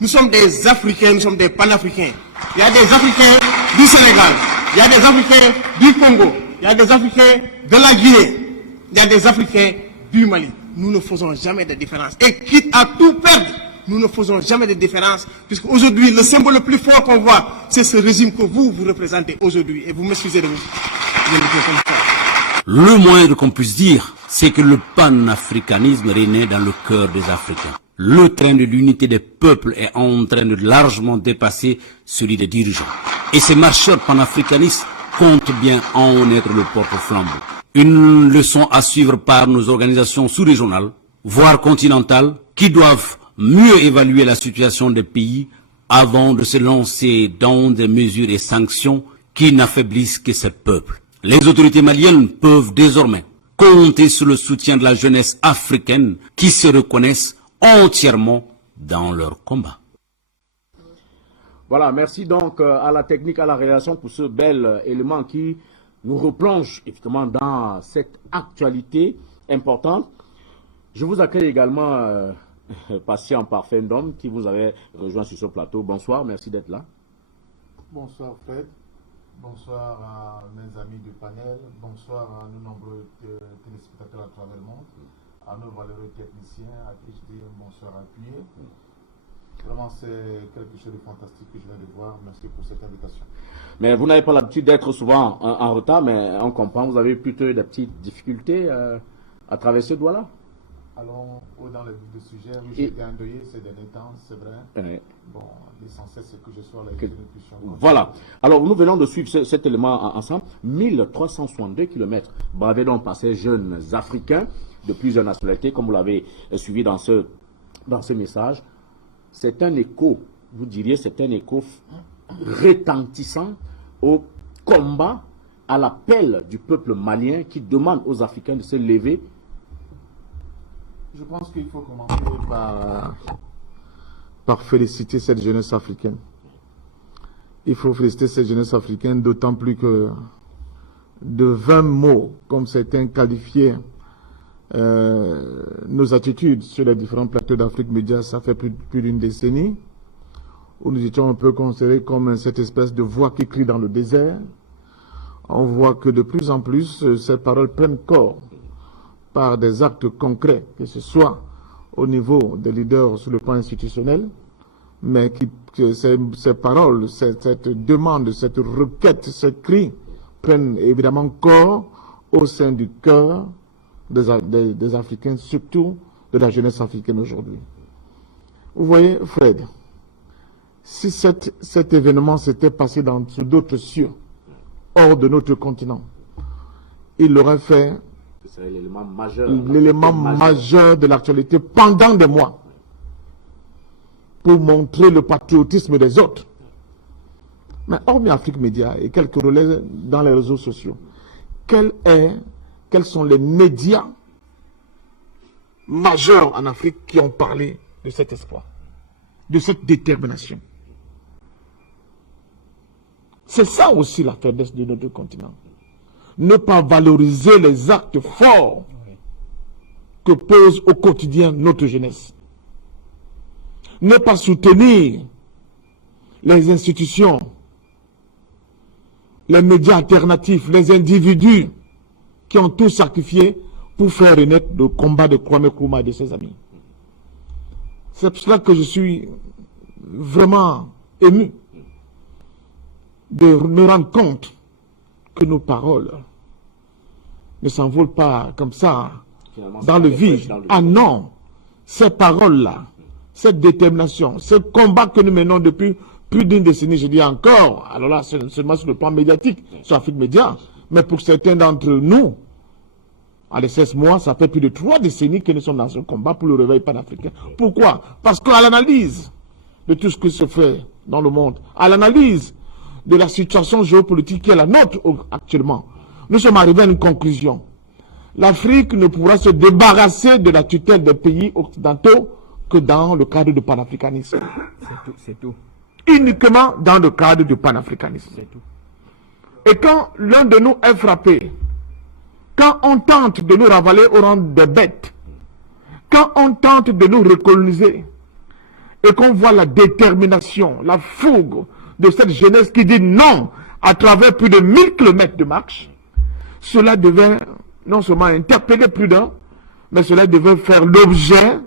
Nous sommes des Africains, nous sommes des Panafricains. Il y a des Africains du Sénégal, il y a des Africains du Congo, il y a des Africains de la Guinée, il y a des Africains du Mali. Nous ne faisons jamais de différence. Et quitte à tout perdre, nous ne faisons jamais de différence, puisque aujourd'hui, le symbole le plus fort qu'on voit, c'est ce régime que vous représentez aujourd'hui. Et vous m'excusez de vous le dire comme ça. Le moins qu'on puisse dire, c'est que le panafricanisme renaît dans le cœur des Africains. Le train de l'unité des peuples est en train de largement dépasser celui des dirigeants. Et ces marcheurs panafricanistes comptent bien en être le porte-flambeau. Une leçon à suivre par nos organisations sous-régionales, voire continentales, qui doivent mieux évaluer la situation des pays avant de se lancer dans des mesures et sanctions qui n'affaiblissent que ces peuples. Les autorités maliennes peuvent désormais compter sur le soutien de la jeunesse africaine qui se reconnaissent entièrement dans leur combat. Voilà, merci donc à la technique, à la réalisation pour ce bel élément qui nous replonge évidemment dans cette actualité importante. Je vous accueille également, patient parfait d'homme, qui vous avait rejoint sur ce plateau. Bonsoir, merci d'être là. Bonsoir Fred, bonsoir à mes amis du panel, bonsoir à nos nombreux téléspectateurs à travers le monde, à nos valeureux techniciens, à qui je dis un bonsoir appuyé. Vraiment, c'est quelque chose de fantastique que je viens de voir. Merci pour cette invitation. Mais vous n'avez pas l'habitude d'être souvent en retard, mais on comprend, vous avez plutôt des petites difficultés à travers ce doigt-là. Allons dans le vif du sujet. Oui, j'ai été endeuillé ces derniers temps, c'est vrai. Bon, l'essentiel, c'est que je sois à la exécution. Voilà. Alors, nous venons de suivre cet élément ensemble. 1362 km bravés donc par ces jeunes Africains de plusieurs nationalités, comme vous l'avez suivi dans ce message. C'est un écho, vous diriez, c'est un écho retentissant au combat, à l'appel du peuple malien qui demande aux Africains de se lever. Je pense qu'il faut commencer par féliciter cette jeunesse africaine. Il faut féliciter cette jeunesse africaine, d'autant plus que de 20 mots, comme certains qualifiaient nos attitudes sur les différents plateaux d'Afrique Média, ça fait plus d'une décennie, où nous étions un peu considérés comme cette espèce de voix qui crie dans le désert. On voit que de plus en plus, ces paroles prennent corps par des actes concrets, que ce soit au niveau des leaders sur le plan institutionnel, mais que ces paroles, cette demande, cette requête, ce cri prennent évidemment corps au sein du cœur des Africains, surtout de la jeunesse africaine aujourd'hui. Vous voyez, Fred, si cet événement s'était passé sur d'autres cieux, hors de notre continent, il l'aurait fait l'élément majeur de l'actualité pendant des mois, pour montrer le patriotisme des autres. Mais hormis Afrique Média et quelques relais dans les réseaux sociaux, quels sont les médias majeurs en Afrique qui ont parlé de cet espoir, de cette détermination? C'est ça aussi la faiblesse de notre continent. Ne pas valoriser les actes forts que pose au quotidien notre jeunesse. Ne pas soutenir les institutions, les médias alternatifs, les individus qui ont tout sacrifié pour faire renaître le combat de Kwame Nkrumah et de ses amis. C'est pour cela que je suis vraiment ému de me rendre compte que nos paroles ne s'envolent pas comme ça dans le vide. Ah non, ces paroles-là, cette détermination, ce combat que nous menons depuis plus d'une décennie, je dis encore, alors là, seulement sur le plan médiatique, sur Afrique Média, mais pour certains d'entre nous, à les 16 mois, ça fait plus de 3 décennies que nous sommes dans ce combat pour le réveil panafricain. Pourquoi? Parce qu'à l'analyse de tout ce qui se fait dans le monde, à l'analyse de la situation géopolitique qui est la nôtre actuellement, nous sommes arrivés à une conclusion. L'Afrique ne pourra se débarrasser de la tutelle des pays occidentaux que dans le cadre du panafricanisme. C'est tout. Uniquement dans le cadre du panafricanisme. C'est tout. Et quand l'un de nous est frappé, quand on tente de nous ravaler au rang des bêtes, quand on tente de nous recoloniser, et qu'on voit la détermination, la fougue de cette jeunesse qui dit non à travers plus de 1000 km de marche, cela devait non seulement interpeller plus d'un, mais cela devait faire l'objet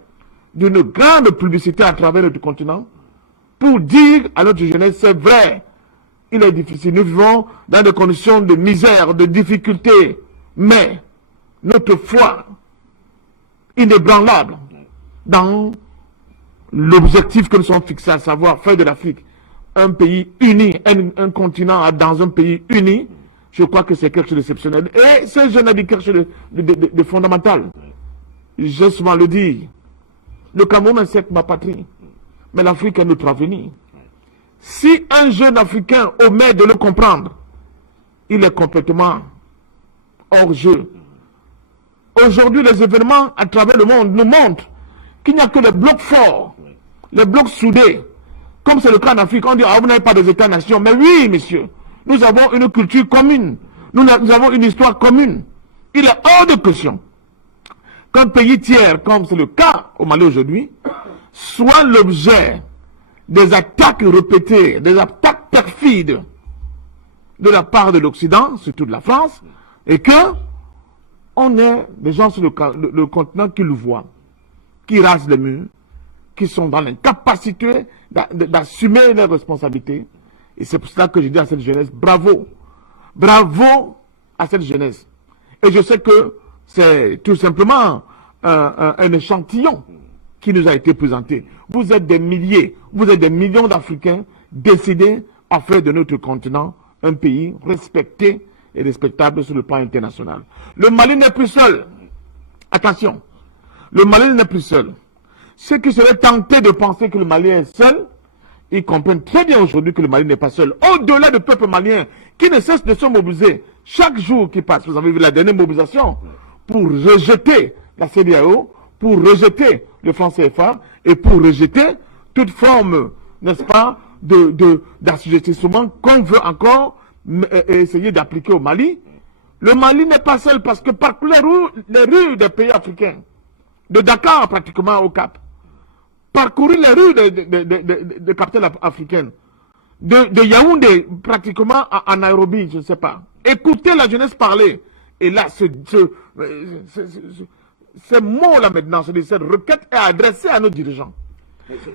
d'une grande publicité à travers notre continent pour dire à notre jeunesse, c'est vrai, il est difficile, nous vivons dans des conditions de misère, de difficulté, mais notre foi inébranlable dans l'objectif que nous sommes fixés, à savoir faire de l'Afrique un pays uni, un continent dans un pays uni, je crois que c'est quelque chose d'exceptionnel. Et ce jeune a dit quelque chose de fondamental. J'ai souvent le dit, le Cameroun c'est ma patrie, mais l'Afrique est notre avenir. Si un jeune Africain omet de le comprendre, il est complètement hors jeu. Aujourd'hui, les événements à travers le monde nous montrent qu'il n'y a que les blocs forts, les blocs soudés. Comme c'est le cas en Afrique, on dit, ah, vous n'avez pas des États-nations. Mais oui, messieurs, nous avons une culture commune. Nous avons une histoire commune. Il est hors de question qu'un pays tiers, comme c'est le cas au Mali aujourd'hui, soit l'objet des attaques répétées, des attaques perfides de la part de l'Occident, surtout de la France, et que on est des gens sur le continent qui le voient, qui rasent les murs, qui sont dans l'incapacité d'assumer leurs responsabilités. Et c'est pour cela que je dis à cette jeunesse, bravo, bravo à cette jeunesse. Et je sais que c'est tout simplement un échantillon qui nous a été présenté. Vous êtes des milliers, vous êtes des millions d'Africains décidés à faire de notre continent un pays respecté et respectable sur le plan international. Le Mali n'est plus seul. Attention, le Mali n'est plus seul. Ceux qui seraient tentés de penser que le Mali est seul, ils comprennent très bien aujourd'hui que le Mali n'est pas seul. Au-delà du peuple malien qui ne cesse de se mobiliser chaque jour qui passe, vous avez vu la dernière mobilisation, pour rejeter la CEDEAO, pour rejeter le franc CFA et pour rejeter toute forme, n'est-ce pas, d'assujettissement qu'on veut encore essayer d'appliquer au Mali. Le Mali n'est pas seul parce que parcourir les rues des pays africains, de Dakar pratiquement au Cap, parcourir les rues des capitales africaines, de Yaoundé pratiquement à Nairobi, je ne sais pas, écouter la jeunesse parler, et là, ces mots-là maintenant, cette requête est adressée à nos dirigeants.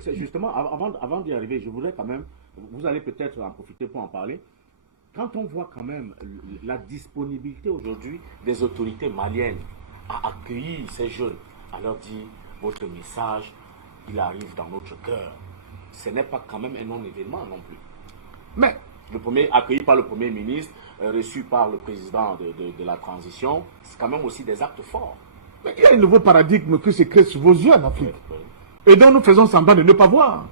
C'est justement, avant d'y arriver, je voudrais quand même, vous allez peut-être en profiter pour en parler, quand on voit quand même la disponibilité aujourd'hui des autorités maliennes à accueillir ces jeunes, à leur dire, votre message, il arrive dans notre cœur. Ce n'est pas quand même un non-événement non plus. Mais, accueilli par le Premier ministre, reçu par le président de la transition, c'est quand même aussi des actes forts. Mais il y a un nouveau paradigme qui se crée sous vos yeux en Afrique, et dont nous faisons semblant de ne pas voir.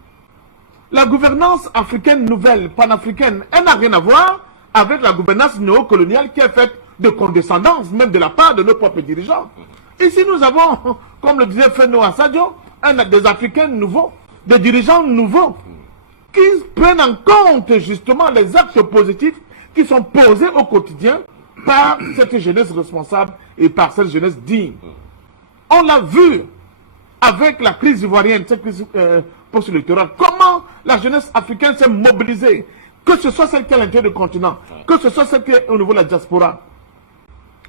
La gouvernance africaine nouvelle, panafricaine, elle n'a rien à voir avec la gouvernance néocoloniale qui est faite de condescendance, même de la part de nos propres dirigeants. Ici, nous avons, comme le disait Feno Assadio, des Africains nouveaux, des dirigeants nouveaux, qui prennent en compte justement les actes positifs qui sont posés au quotidien par cette jeunesse responsable et par cette jeunesse digne. On l'a vu avec la crise ivoirienne, cette crise post-électorale, comment la jeunesse africaine s'est mobilisée, que ce soit celle qui est à l'intérieur du continent, que ce soit celle qui est au niveau de la diaspora.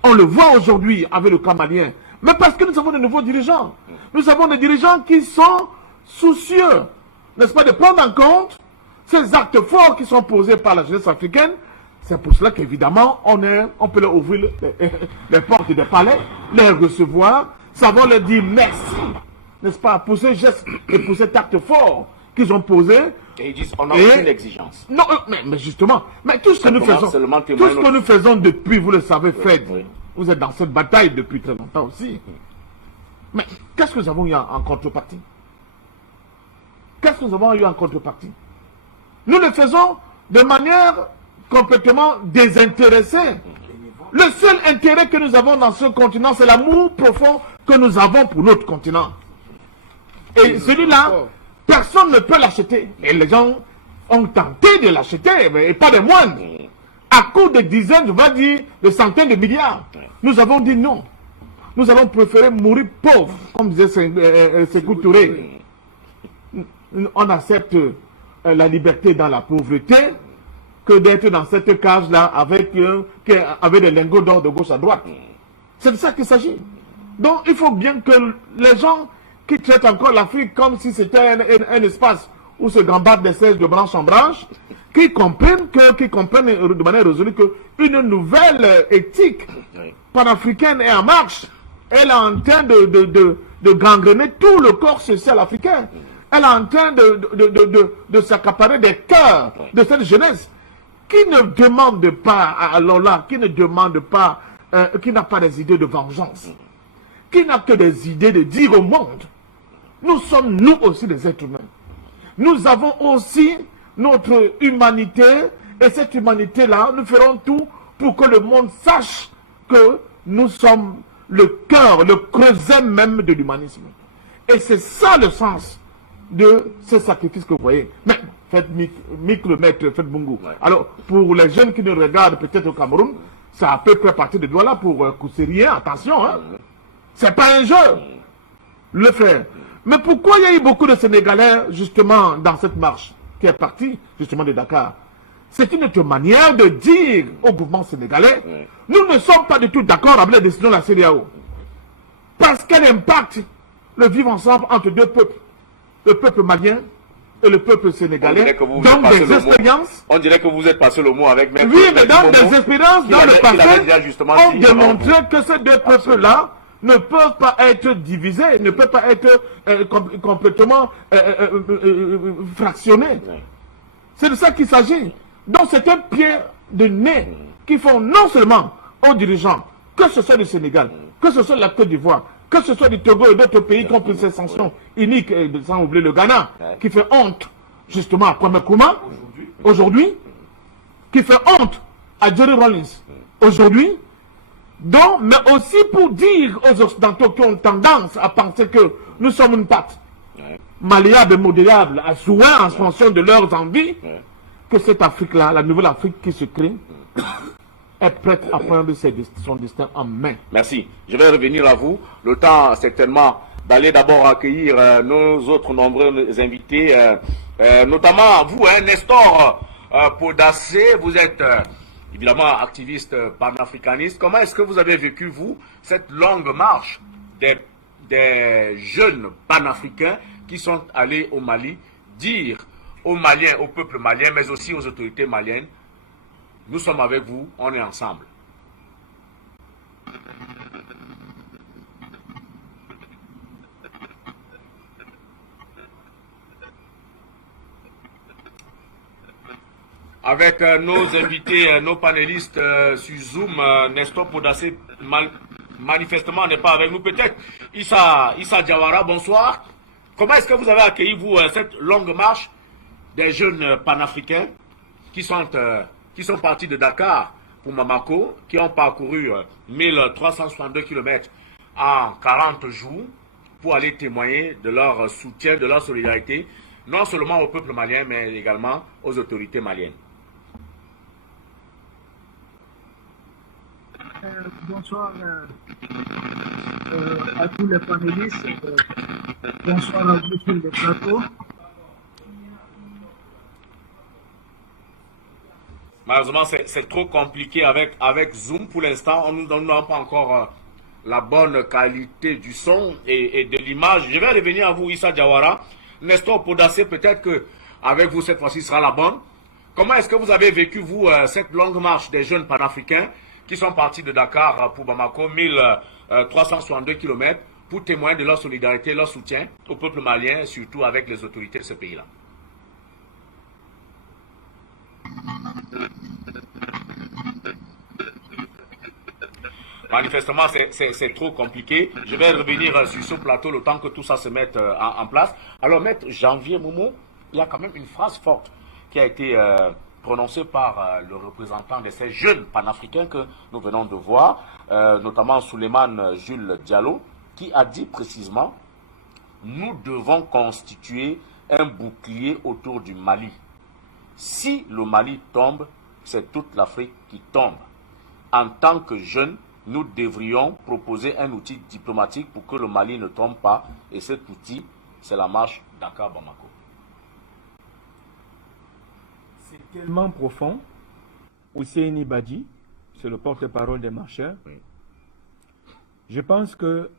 On le voit aujourd'hui avec le cas malien, mais parce que nous avons de nouveaux dirigeants. Nous avons des dirigeants qui sont soucieux, n'est-ce pas, de prendre en compte ces actes forts qui sont posés par la jeunesse africaine. C'est pour cela qu'évidemment, on peut leur ouvrir les portes des palais, les recevoir, savoir leur dire merci, n'est-ce pas, pour ce geste et pour cet acte fort qu'ils ont posé. Et ils disent, on n'a aucune exigence. Non, mais justement, mais tout ce que nous faisons depuis, vous le savez, Fred, vous êtes dans cette bataille depuis très longtemps aussi. Mais qu'est-ce que nous avons eu en contrepartie? Qu'est-ce que nous avons eu en contrepartie? Nous le faisons de manière complètement désintéressée. Le seul intérêt que nous avons dans ce continent, c'est l'amour profond que nous avons pour notre continent. Et celui-là, personne ne peut l'acheter. Et les gens ont tenté de l'acheter, et pas des moindres. À coût de dizaines, je vais dire, de centaines de milliards. Nous avons dit non. Nous allons préférer mourir pauvres, comme disait Sékou Touré. On accepte la liberté dans la pauvreté que d'être dans cette cage-là avec des lingots d'or de gauche à droite. C'est de ça qu'il s'agit. Donc il faut bien que les gens qui traitent encore l'Afrique comme si c'était un espace où se gambardent des sièges de branche en branche, qui comprennent de manière résolue qu'une nouvelle éthique panafricaine est en marche. Elle est en train de gangrener tout le corps social africain. Elle est en train de s'accaparer des cœurs de cette jeunesse qui ne demande pas, alors là, qui ne demande pas, qui n'a pas des idées de vengeance, qui n'a que des idées de dire au monde, nous sommes nous aussi des êtres humains. Nous avons aussi notre humanité, et cette humanité-là, nous ferons tout pour que le monde sache que nous sommes le cœur, le creuset même de l'humanisme. Et c'est ça le sens de ce sacrifice que vous voyez. Mais faites le maître, faites Bungu. Alors, pour les jeunes qui nous regardent peut-être au Cameroun, ça peut faire partie de doigts là pour Koussérien, attention, hein. C'est pas un jeu, le faire. Mais pourquoi il y a eu beaucoup de Sénégalais, justement, dans cette marche, qui est partie, justement, de Dakar? C'est une autre manière de dire au mouvement sénégalais, nous ne sommes pas du tout d'accord avec la décision de la CEDEAO. Parce qu'elle impacte le vivre ensemble entre deux peuples. Le peuple malien et le peuple sénégalais. Donc des expériences. On dirait que vous êtes passé le mot avec Maître. Oui, mais dans des expériences dans le passé, on démontrait que ces deux peuples-là ne peuvent pas être divisés, ne peuvent pas être complètement fractionnés. C'est de ça qu'il s'agit. Donc c'est un pied de nez qui font non seulement aux dirigeants, que ce soit du Sénégal, que ce soit de la Côte d'Ivoire, que ce soit du Togo et d'autres pays qui ont pris ces sanctions uniques, sans oublier le Ghana, qui fait honte justement à Kwame Nkrumah, aujourd'hui, qui fait honte à Jerry Rawlings, aujourd'hui, donc, mais aussi pour dire aux Occidentaux qui ont tendance à penser que nous sommes une patte malléable et modélable, à souhait en fonction de leurs envies, que cette Afrique-là, la nouvelle Afrique qui se crée, est prête à prendre son destin en main. Merci. Je vais revenir à vous. Le temps, certainement, d'aller d'abord accueillir nos autres nombreux invités, notamment vous, Nestor Podassé. Vous êtes évidemment activiste panafricaniste. Comment est-ce que vous avez vécu, vous, cette longue marche des jeunes panafricains qui sont allés au Mali dire aux Maliens, au peuple malien, mais aussi aux autorités maliennes, nous sommes avec vous, on est ensemble. Avec nos invités, nos panélistes sur Zoom, Nestor Podassé, manifestement n'est pas avec nous. Peut-être Issa Diawara, bonsoir. Comment est-ce que vous avez accueilli, vous, cette longue marche des jeunes panafricains qui sont partis de Dakar pour Bamako, qui ont parcouru 1362 km en 40 jours pour aller témoigner de leur soutien, de leur solidarité, non seulement au peuple malien, mais également aux autorités maliennes. Bonsoir à tous les panélistes, bonsoir à vous sur le plateau. Malheureusement, c'est trop compliqué avec Zoom pour l'instant. Nous n'avons pas encore la bonne qualité du son et de l'image. Je vais revenir à vous, Issa Diawara. Nestor Podacé, peut-être que avec vous cette fois-ci sera la bonne. Comment est-ce que vous avez vécu, vous, cette longue marche des jeunes panafricains qui sont partis de Dakar pour Bamako, 1362 km, pour témoigner de leur solidarité, leur soutien au peuple malien, et surtout avec les autorités de ce pays-là? Manifestement, c'est trop compliqué. Je vais revenir sur ce plateau le temps que tout ça se mette en place. Alors, Maître Janvier Momo, il y a quand même une phrase forte qui a été prononcée par le représentant de ces jeunes panafricains que nous venons de voir, notamment Souleymane Jules Diallo, qui a dit précisément « Nous devons constituer un bouclier autour du Mali. Si le Mali tombe, c'est toute l'Afrique qui tombe. En tant que jeunes, nous devrions proposer un outil diplomatique pour que le Mali ne tombe pas. Et cet outil, c'est la marche Dakar-Bamako. » C'est tellement profond. Ousseini Badi, c'est le porte-parole des marcheurs. Oui. Je pense que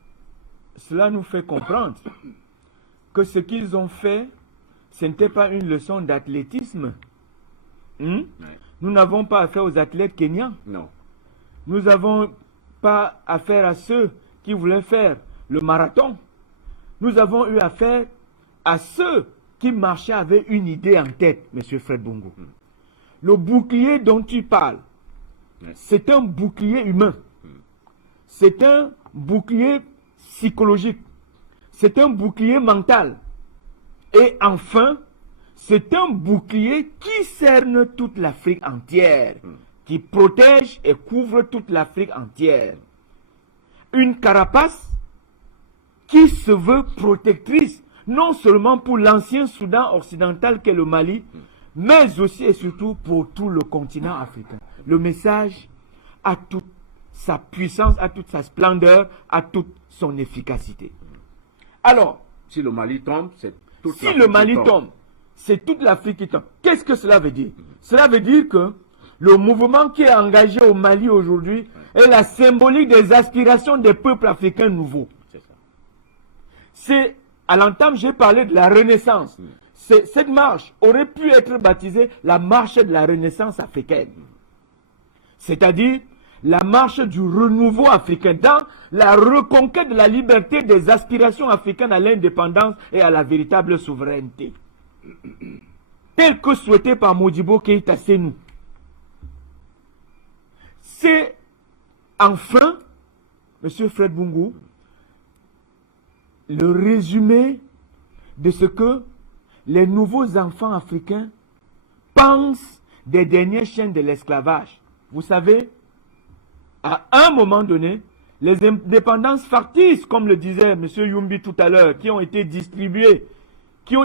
cela nous fait comprendre que ce qu'ils ont fait, ce n'était pas une leçon d'athlétisme. Oui. Nous n'avons pas affaire aux athlètes kenyans. Non. Nous n'avons pas affaire à ceux qui voulaient faire le marathon. Nous avons eu affaire à ceux qui marchaient avec une idée en tête, M. Fred Bongo. Le bouclier dont tu parles, c'est un bouclier humain. C'est un bouclier psychologique. C'est un bouclier mental. Et enfin, c'est un bouclier qui cerne toute l'Afrique entière, qui protège et couvre toute l'Afrique entière. Une carapace qui se veut protectrice, non seulement pour l'ancien Soudan occidental qu'est le Mali, mais aussi et surtout pour tout le continent africain. Le message a toute sa puissance, a toute sa splendeur, a toute son efficacité. Alors, si le Mali tombe, c'est toute si le Mali tombe, c'est toute l'Afrique qui tombe. Qu'est-ce que cela veut dire? Cela veut dire que le mouvement qui est engagé au Mali aujourd'hui est la symbolique des aspirations des peuples africains nouveaux. C'est, à l'entame, j'ai parlé de la Renaissance. Cette marche aurait pu être baptisée la marche de la Renaissance africaine. C'est-à-dire la marche du renouveau africain, dans la reconquête de la liberté des aspirations africaines à l'indépendance et à la véritable souveraineté. Tel que souhaité par Modibo Keïta Sénou. C'est enfin, M. Fred Bungu, le résumé de ce que les nouveaux enfants africains pensent des dernières chaînes de l'esclavage. Vous savez, à un moment donné, les indépendances factices, comme le disait M. Yumbi tout à l'heure, qui ont été distribuées,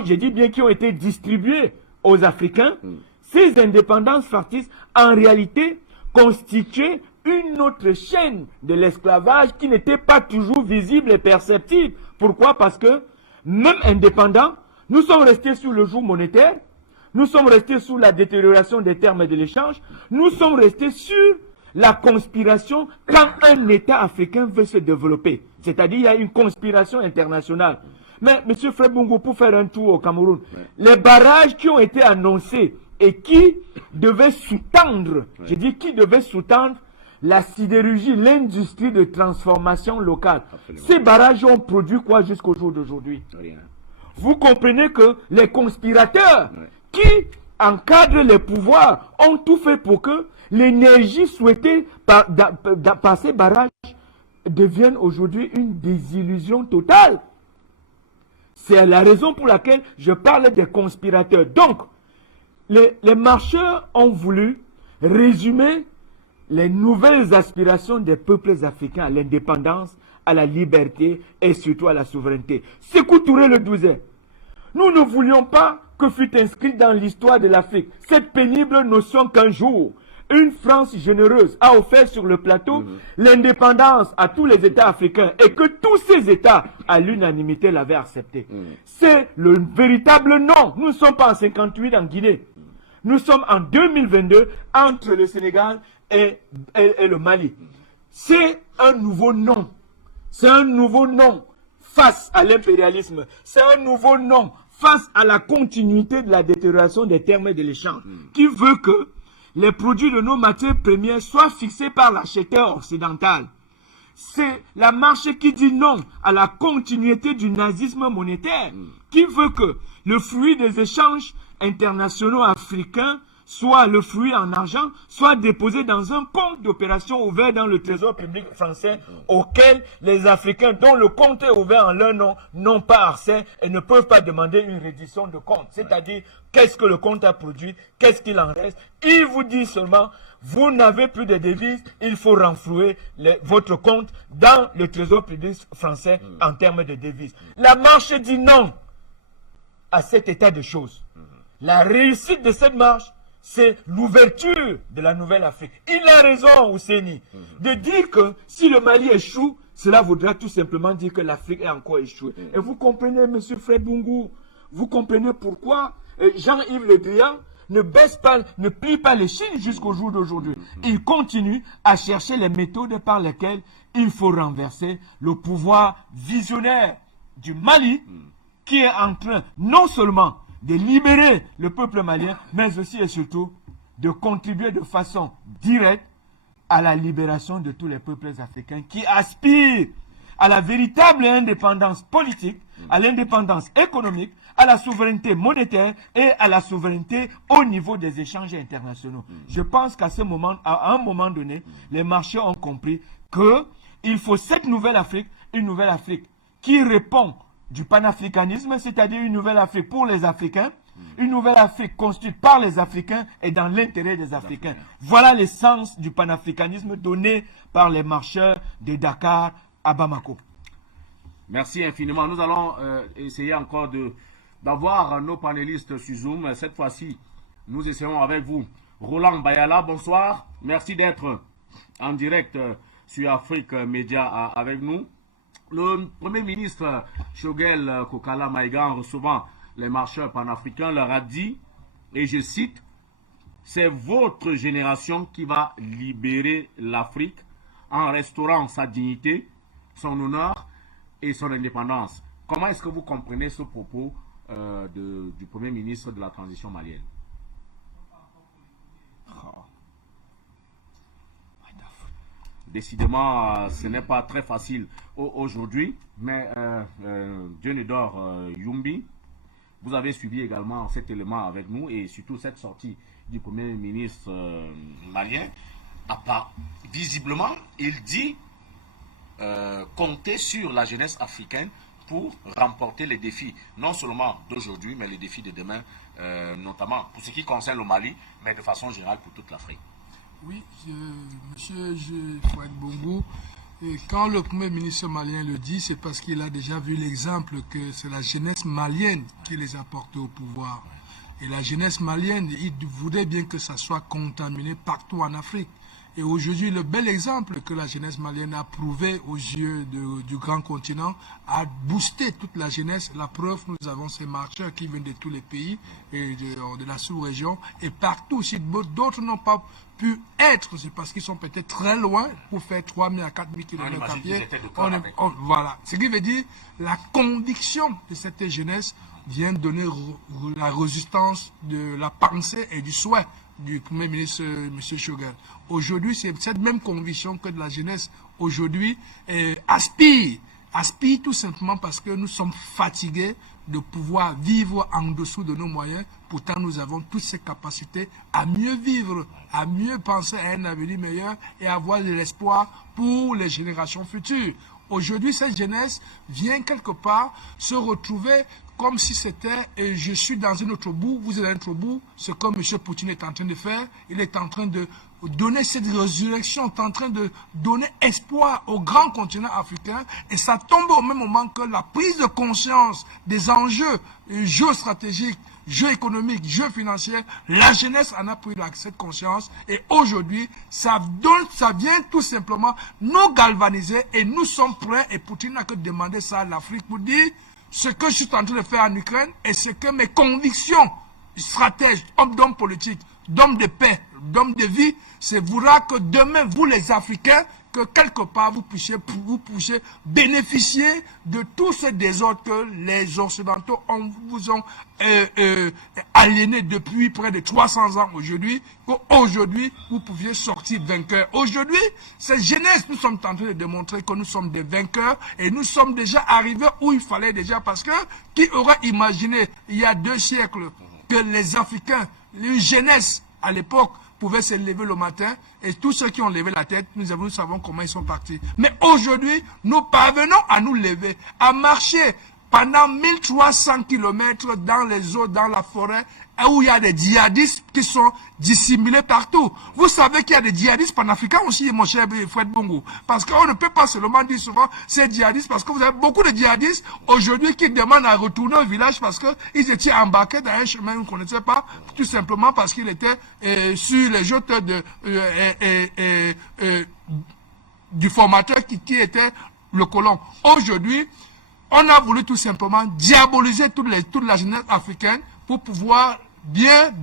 j'ai dit bien qui ont été distribuées aux Africains, ces indépendances factices, en réalité, constituaient une autre chaîne de l'esclavage qui n'était pas toujours visible et perceptible. Pourquoi? Parce que, même indépendants, nous sommes restés sous le joug monétaire, nous sommes restés sous la détérioration des termes de l'échange, nous sommes restés sur la conspiration quand un État africain veut se développer. C'est-à-dire, il y a une conspiration internationale. Mais, M. Fred Bungu, pour faire un tour au Cameroun, les barrages qui ont été annoncés et qui devaient sous-tendre, je dis qui devaient sous-tendre la sidérurgie, l'industrie de transformation locale. Absolument. Ces barrages ont produit quoi jusqu'au jour d'aujourd'hui? Rien. Vous comprenez que les conspirateurs qui encadrent les pouvoirs ont tout fait pour que l'énergie souhaitée par ces barrages devienne aujourd'hui une désillusion totale. C'est la raison pour laquelle je parle des conspirateurs. Donc, les marcheurs ont voulu résumer les nouvelles aspirations des peuples africains à l'indépendance, à la liberté et surtout à la souveraineté. Sékou Touré le disait. Nous ne voulions pas que fût inscrit dans l'histoire de l'Afrique cette pénible notion qu'un jour, une France généreuse a offert sur le plateau l'indépendance à tous les États africains et que tous ces États, à l'unanimité, l'avaient accepté. C'est le véritable nom. Nous ne sommes pas en 58 en Guinée. Nous sommes en 2022 entre le Sénégal et le Mali. C'est un nouveau nom. C'est un nouveau nom face à l'impérialisme. C'est un nouveau nom face à la continuité de la détérioration des termes de l'échange, qui veut que les produits de nos matières premières soient fixés par l'acheteur occidental. C'est la marche qui dit non à la continuité du nazisme monétaire, qui veut que le fruit des échanges internationaux africains soit le fruit en argent, soit déposé dans un compte d'opération ouvert dans le trésor public français, auquel les Africains dont le compte est ouvert en leur nom n'ont pas accès et ne peuvent pas demander une reddition de compte. C'est-à-dire, qu'est-ce que le compte a produit, qu'est-ce qu'il en reste. Il vous dit seulement, vous n'avez plus de devises, il faut renflouer votre compte dans le trésor public français en termes de devises. La marche dit non à cet état de choses. La réussite de cette marche, c'est l'ouverture de la nouvelle Afrique. Il a raison, Ousseini, de dire que si le Mali échoue, cela voudra tout simplement dire que l'Afrique est encore échouée. Et vous comprenez, M. Fred Bungu, vous comprenez pourquoi Jean-Yves Le Drian ne baisse pas, ne plie pas les chines jusqu'au jour d'aujourd'hui. Il continue à chercher les méthodes par lesquelles il faut renverser le pouvoir visionnaire du Mali, qui est en train non seulement de libérer le peuple malien, mais aussi et surtout de contribuer de façon directe à la libération de tous les peuples africains qui aspirent à la véritable indépendance politique, à l'indépendance économique, à la souveraineté monétaire et à la souveraineté au niveau des échanges internationaux. Je pense qu'à ce moment, à un moment donné, les marchés ont compris qu'il faut cette nouvelle Afrique, une nouvelle Afrique qui répond du panafricanisme, c'est-à-dire une nouvelle Afrique pour les Africains, une nouvelle Afrique construite par les Africains et dans l'intérêt des Africains. Voilà l'essence du panafricanisme donné par les marcheurs de Dakar à Bamako. Merci infiniment. Nous allons essayer encore d'avoir nos panélistes sur Zoom. Cette fois-ci, nous essayons avec vous. Roland Bayala, bonsoir. Merci d'être en direct sur Afrique Média avec nous. Le Premier ministre Choguel Kokala Maïga, en recevant les marcheurs panafricains, leur a dit, et je cite, « C'est votre génération qui va libérer l'Afrique en restaurant sa dignité, son honneur et son indépendance. » Comment est-ce que vous comprenez ce propos du Premier ministre de la transition malienne? Décidément, ce n'est pas très facile aujourd'hui, mais Dieu ne dort Yumbi. Vous avez suivi également cet élément avec nous et surtout cette sortie du Premier ministre malien. Visiblement, il dit compter sur la jeunesse africaine pour remporter les défis, non seulement d'aujourd'hui, mais les défis de demain, notamment pour ce qui concerne le Mali, mais de façon générale pour toute l'Afrique. Oui, monsieur Fouad Bongo, quand le Premier ministre malien le dit, c'est parce qu'il a déjà vu l'exemple que c'est la jeunesse malienne qui les a portés au pouvoir. Et la jeunesse malienne, il voudrait bien que ça soit contaminé partout en Afrique. Et aujourd'hui, le bel exemple que la jeunesse malienne a prouvé aux yeux du grand continent a boosté toute la jeunesse. La preuve, nous avons ces marcheurs qui viennent de tous les pays et de la sous-région. Et partout, si d'autres n'ont pas pu être, c'est parce qu'ils sont peut-être très loin pour faire 3 000 à 4 000 km à pied. Voilà. Ce qui veut dire la conviction de cette jeunesse vient donner la résistance de la pensée et du souhait du Premier ministre M. Choguel. Aujourd'hui, c'est cette même conviction que de la jeunesse aujourd'hui aspire tout simplement parce que nous sommes fatigués de pouvoir vivre en dessous de nos moyens. Pourtant, nous avons toutes ces capacités à mieux vivre, à mieux penser à un avenir meilleur et à avoir de l'espoir pour les générations futures. Aujourd'hui, cette jeunesse vient quelque part se retrouver comme si c'était je suis dans un autre bout, vous êtes dans un autre bout. Ce que M. Poutine est en train de faire. Il est en train de donner cette résurrection, est en train de donner espoir au grand continent africain. Et ça tombe au même moment que la prise de conscience des enjeux géostratégiques, géoéconomiques, géofinanciers. La jeunesse en a pris cette conscience. Et aujourd'hui, ça vient tout simplement nous galvaniser. Et nous sommes prêts. Et Poutine n'a que demandé ça à l'Afrique pour dire ce que je suis en train de faire en Ukraine et ce que mes convictions, stratèges, hommes d'hommes politiques d'homme de paix, d'homme de vie, c'est voudra que demain, vous les Africains, que quelque part vous puissiez bénéficier de tout ce désordre que les Occidentaux vous ont aliéné depuis près de 300 ans aujourd'hui, qu'aujourd'hui vous pouviez sortir vainqueurs. Aujourd'hui, cette jeunesse, nous sommes en train de démontrer que nous sommes des vainqueurs et nous sommes déjà arrivés où il fallait déjà, parce que qui aurait imaginé il y a 2 siècles que les Africains, les jeunesse à l'époque, pouvaient se lever le matin, et tous ceux qui ont levé la tête, nous savons comment ils sont partis. Mais aujourd'hui, nous parvenons à nous lever, à marcher pendant 1300 km dans les eaux, dans la forêt, où il y a des djihadistes qui sont dissimulés partout. Vous savez qu'il y a des djihadistes panafricains aussi, mon cher Fred Bongo. Parce qu'on ne peut pas seulement dire souvent ces djihadistes, parce que vous avez beaucoup de djihadistes aujourd'hui qui demandent à retourner au village parce qu'ils étaient embarqués dans un chemin qu'on ne connaissait pas, tout simplement parce qu'ils étaient sur les joutes du formateur qui était le colon. Aujourd'hui, on a voulu tout simplement diaboliser toute la jeunesse africaine pour pouvoir bien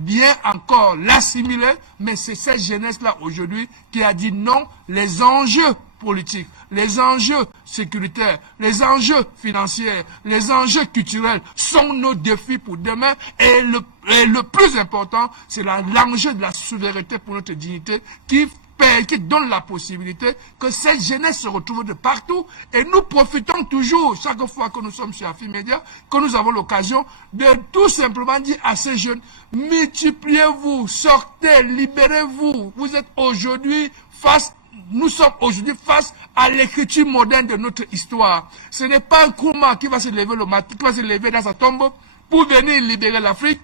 encore l'assimiler, mais c'est cette jeunesse-là aujourd'hui qui a dit non, les enjeux politiques, les enjeux sécuritaires, les enjeux financiers, les enjeux culturels sont nos défis pour demain, et le plus important, c'est l'enjeu de la souveraineté pour notre dignité qui donne la possibilité que cette jeunesse se retrouve de partout, et nous profitons toujours, chaque fois que nous sommes chez Afimedia, que nous avons l'occasion de tout simplement dire à ces jeunes, multipliez-vous, sortez, libérez-vous, vous êtes aujourd'hui nous sommes aujourd'hui face à l'écriture moderne de notre histoire. Ce n'est pas un Nkrumah qui va se lever le matin, qui va se lever dans sa tombe pour venir libérer l'Afrique.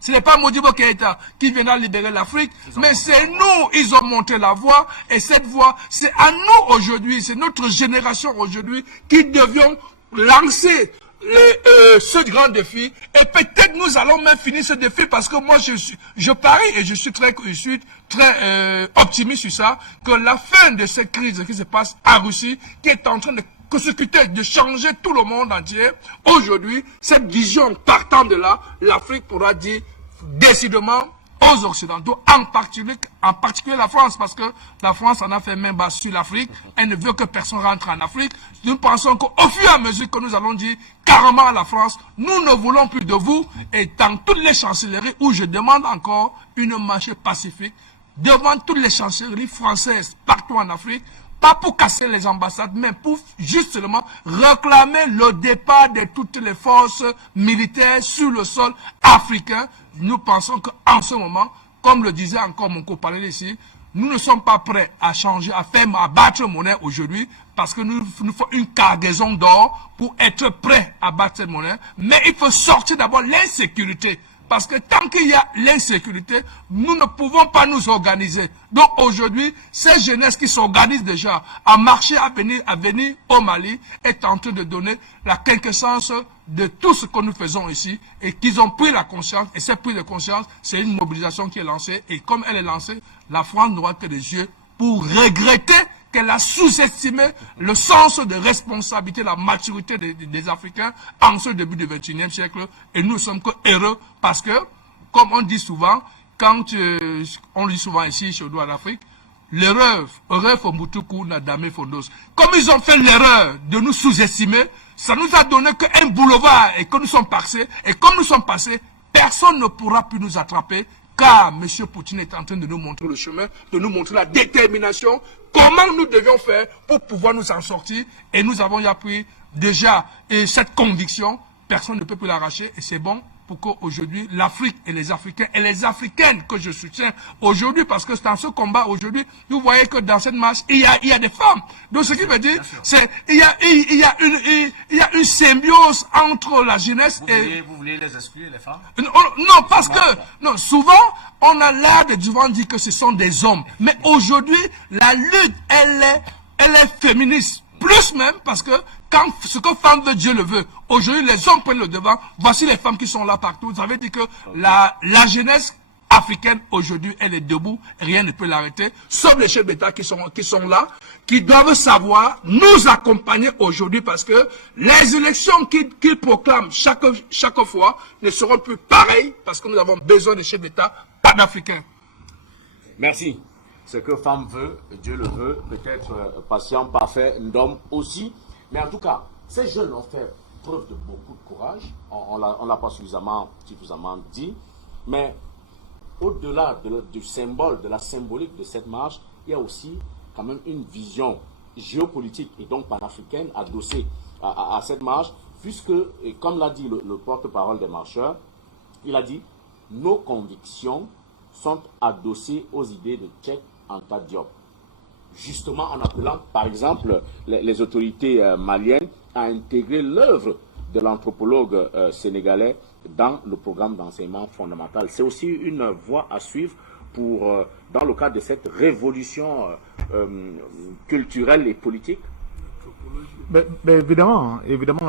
Ce n'est pas Modibo Keïta qui viendra libérer l'Afrique, mais c'est nous, ils ont montré la voie, et cette voie, c'est à nous aujourd'hui, c'est notre génération aujourd'hui qui devions lancer ce grand défi, et peut-être nous allons même finir ce défi, parce que moi je parie et je suis très optimiste sur ça, que la fin de cette crise qui se passe en Russie, qui est en train de changer tout le monde entier, aujourd'hui, cette vision partant de là, l'Afrique pourra dire décidément aux Occidentaux, en particulier la France, parce que la France en a fait main basse sur l'Afrique, elle ne veut que personne rentre en Afrique. Nous pensons qu'au fur et à mesure que nous allons dire carrément à la France, nous ne voulons plus de vous, et dans toutes les chancelleries où je demande encore une marche pacifique, devant toutes les chancelleries françaises partout en Afrique, pas pour casser les ambassades, mais pour justement réclamer le départ de toutes les forces militaires sur le sol africain. Nous pensons qu'en ce moment, comme le disait encore mon copain ici, nous ne sommes pas prêts à changer, à battre monnaie aujourd'hui, parce que nous faut une cargaison d'or pour être prêts à battre cette monnaie. Mais il faut sortir d'abord l'insécurité. Parce que tant qu'il y a l'insécurité, nous ne pouvons pas nous organiser. Donc aujourd'hui, ces jeunesses qui s'organisent déjà à marcher, à venir au Mali, est en train de donner la quintessence de tout ce que nous faisons ici, et qu'ils ont pris la conscience, et cette prise de conscience, c'est une mobilisation qui est lancée, et comme elle est lancée, la France n'aura que des yeux pour regretter qu'elle a sous-estimé le sens de responsabilité, la maturité des Africains en ce début du XXIe siècle. Et nous ne sommes que heureux parce que, comme on dit souvent, on dit souvent ici chez Odo en Afrique, l'erreur faut Mutuku n'a jamais fondos. Comme ils ont fait l'erreur de nous sous-estimer, ça nous a donné qu'un boulevard, et que nous sommes passés, et comme nous sommes passés, personne ne pourra plus nous attraper, car M. Poutine est en train de nous montrer le chemin, de nous montrer la détermination, comment nous devions faire pour pouvoir nous en sortir. Et nous avons appris déjà cette conviction, personne ne peut plus l'arracher, et c'est bon pour qu'aujourd'hui l'Afrique et les Africains et les Africaines que je soutiens aujourd'hui, parce que dans ce combat aujourd'hui, vous voyez que dans cette marche, il y a des femmes. Donc ce qui veut dire, c'est il y a une symbiose entre la jeunesse Vous voulez les exclure, les femmes? Non, parce que souvent on a l'art de dire que ce sont des hommes, mais aujourd'hui la lutte elle est féministe. Plus même, parce que quand ce que femme veut, Dieu le veut. Aujourd'hui, les hommes prennent le devant. Voici les femmes qui sont là partout. Vous avez dit que la jeunesse africaine, aujourd'hui, elle est debout. Rien ne peut l'arrêter. Sauf les chefs d'État qui sont là, qui doivent savoir nous accompagner aujourd'hui, parce que les élections qu'ils proclament chaque fois ne seront plus pareilles, parce que nous avons besoin des chefs d'État panafricain. Merci. Ce que femme veut, Dieu le veut, peut-être patient, parfait, d'homme aussi. Mais en tout cas, ces jeunes ont fait preuve de beaucoup de courage. On ne l'a pas suffisamment dit. Mais au-delà du symbole, de la symbolique de cette marche, il y a aussi quand même une vision géopolitique et donc panafricaine adossée à cette marche, puisque, et comme l'a dit le porte-parole des marcheurs, il a dit « Nos convictions sont adossées aux idées de Cheikh Anta Diop ». Justement en appelant, par exemple, les autorités maliennes à intégrer l'œuvre de l'anthropologue sénégalais dans le programme d'enseignement fondamental. C'est aussi une voie à suivre pour, dans le cadre de cette révolution culturelle et politique. Mais évidemment,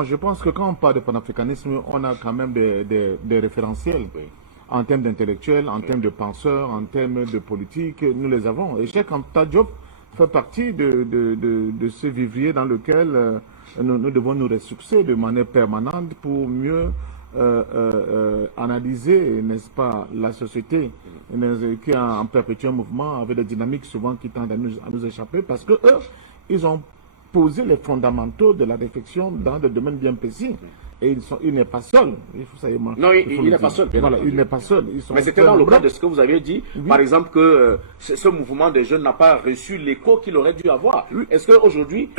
je pense que quand on parle de panafricanisme, on a quand même des référentiels. Oui. En termes d'intellectuels, en termes de penseurs, en termes de politique, nous les avons. Et Cheikh Anta Diop fait partie de ce vivrier dans lequel nous devons nous ressourcer de manière permanente pour mieux analyser, n'est-ce pas, la société qui est en perpétuel mouvement avec des dynamiques souvent qui tendent à nous échapper parce que eux, ils ont posé les fondamentaux de la réflexion dans des domaines bien précis. Et il n'est pas seul. Non, il n'est pas seul. Voilà, il n'est pas seul. Mais c'était dans le cadre de ce que vous avez dit, oui. Par exemple, que ce mouvement des jeunes n'a pas reçu l'écho qu'il aurait dû avoir. Oui. Est-ce qu'aujourd'hui,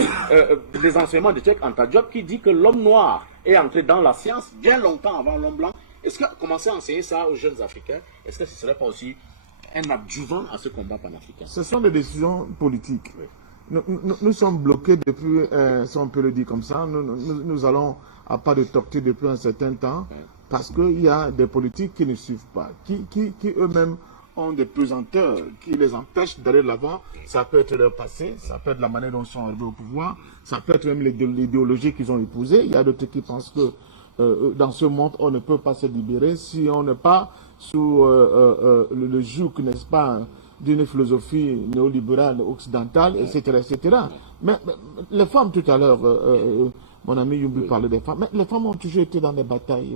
les enseignements de Cheikh Anta Diop qui dit que l'homme noir est entré dans la science bien longtemps avant l'homme blanc, est-ce que commencer à enseigner ça aux jeunes Africains, est-ce que ce ne serait pas aussi un adjuvant à ce combat panafricain? Ce sont des décisions politiques. Oui. Nous sommes bloqués depuis, si on peut le dire comme ça, nous allons à pas de tortue depuis un certain temps, parce qu'il y a des politiques qui ne suivent pas, qui eux-mêmes ont des pesanteurs, qui les empêchent d'aller de l'avant. Ça peut être leur passé, ça peut être la manière dont ils sont arrivés au pouvoir, ça peut être même l'idéologie qu'ils ont épousée. Il y a d'autres qui pensent que dans ce monde, on ne peut pas se libérer si on n'est pas sous le joug, n'est-ce pas, d'une philosophie néolibérale occidentale, etc., etc. Mais les femmes, tout à l'heure, mon ami Yumbi parlait des femmes, mais les femmes ont toujours été dans les batailles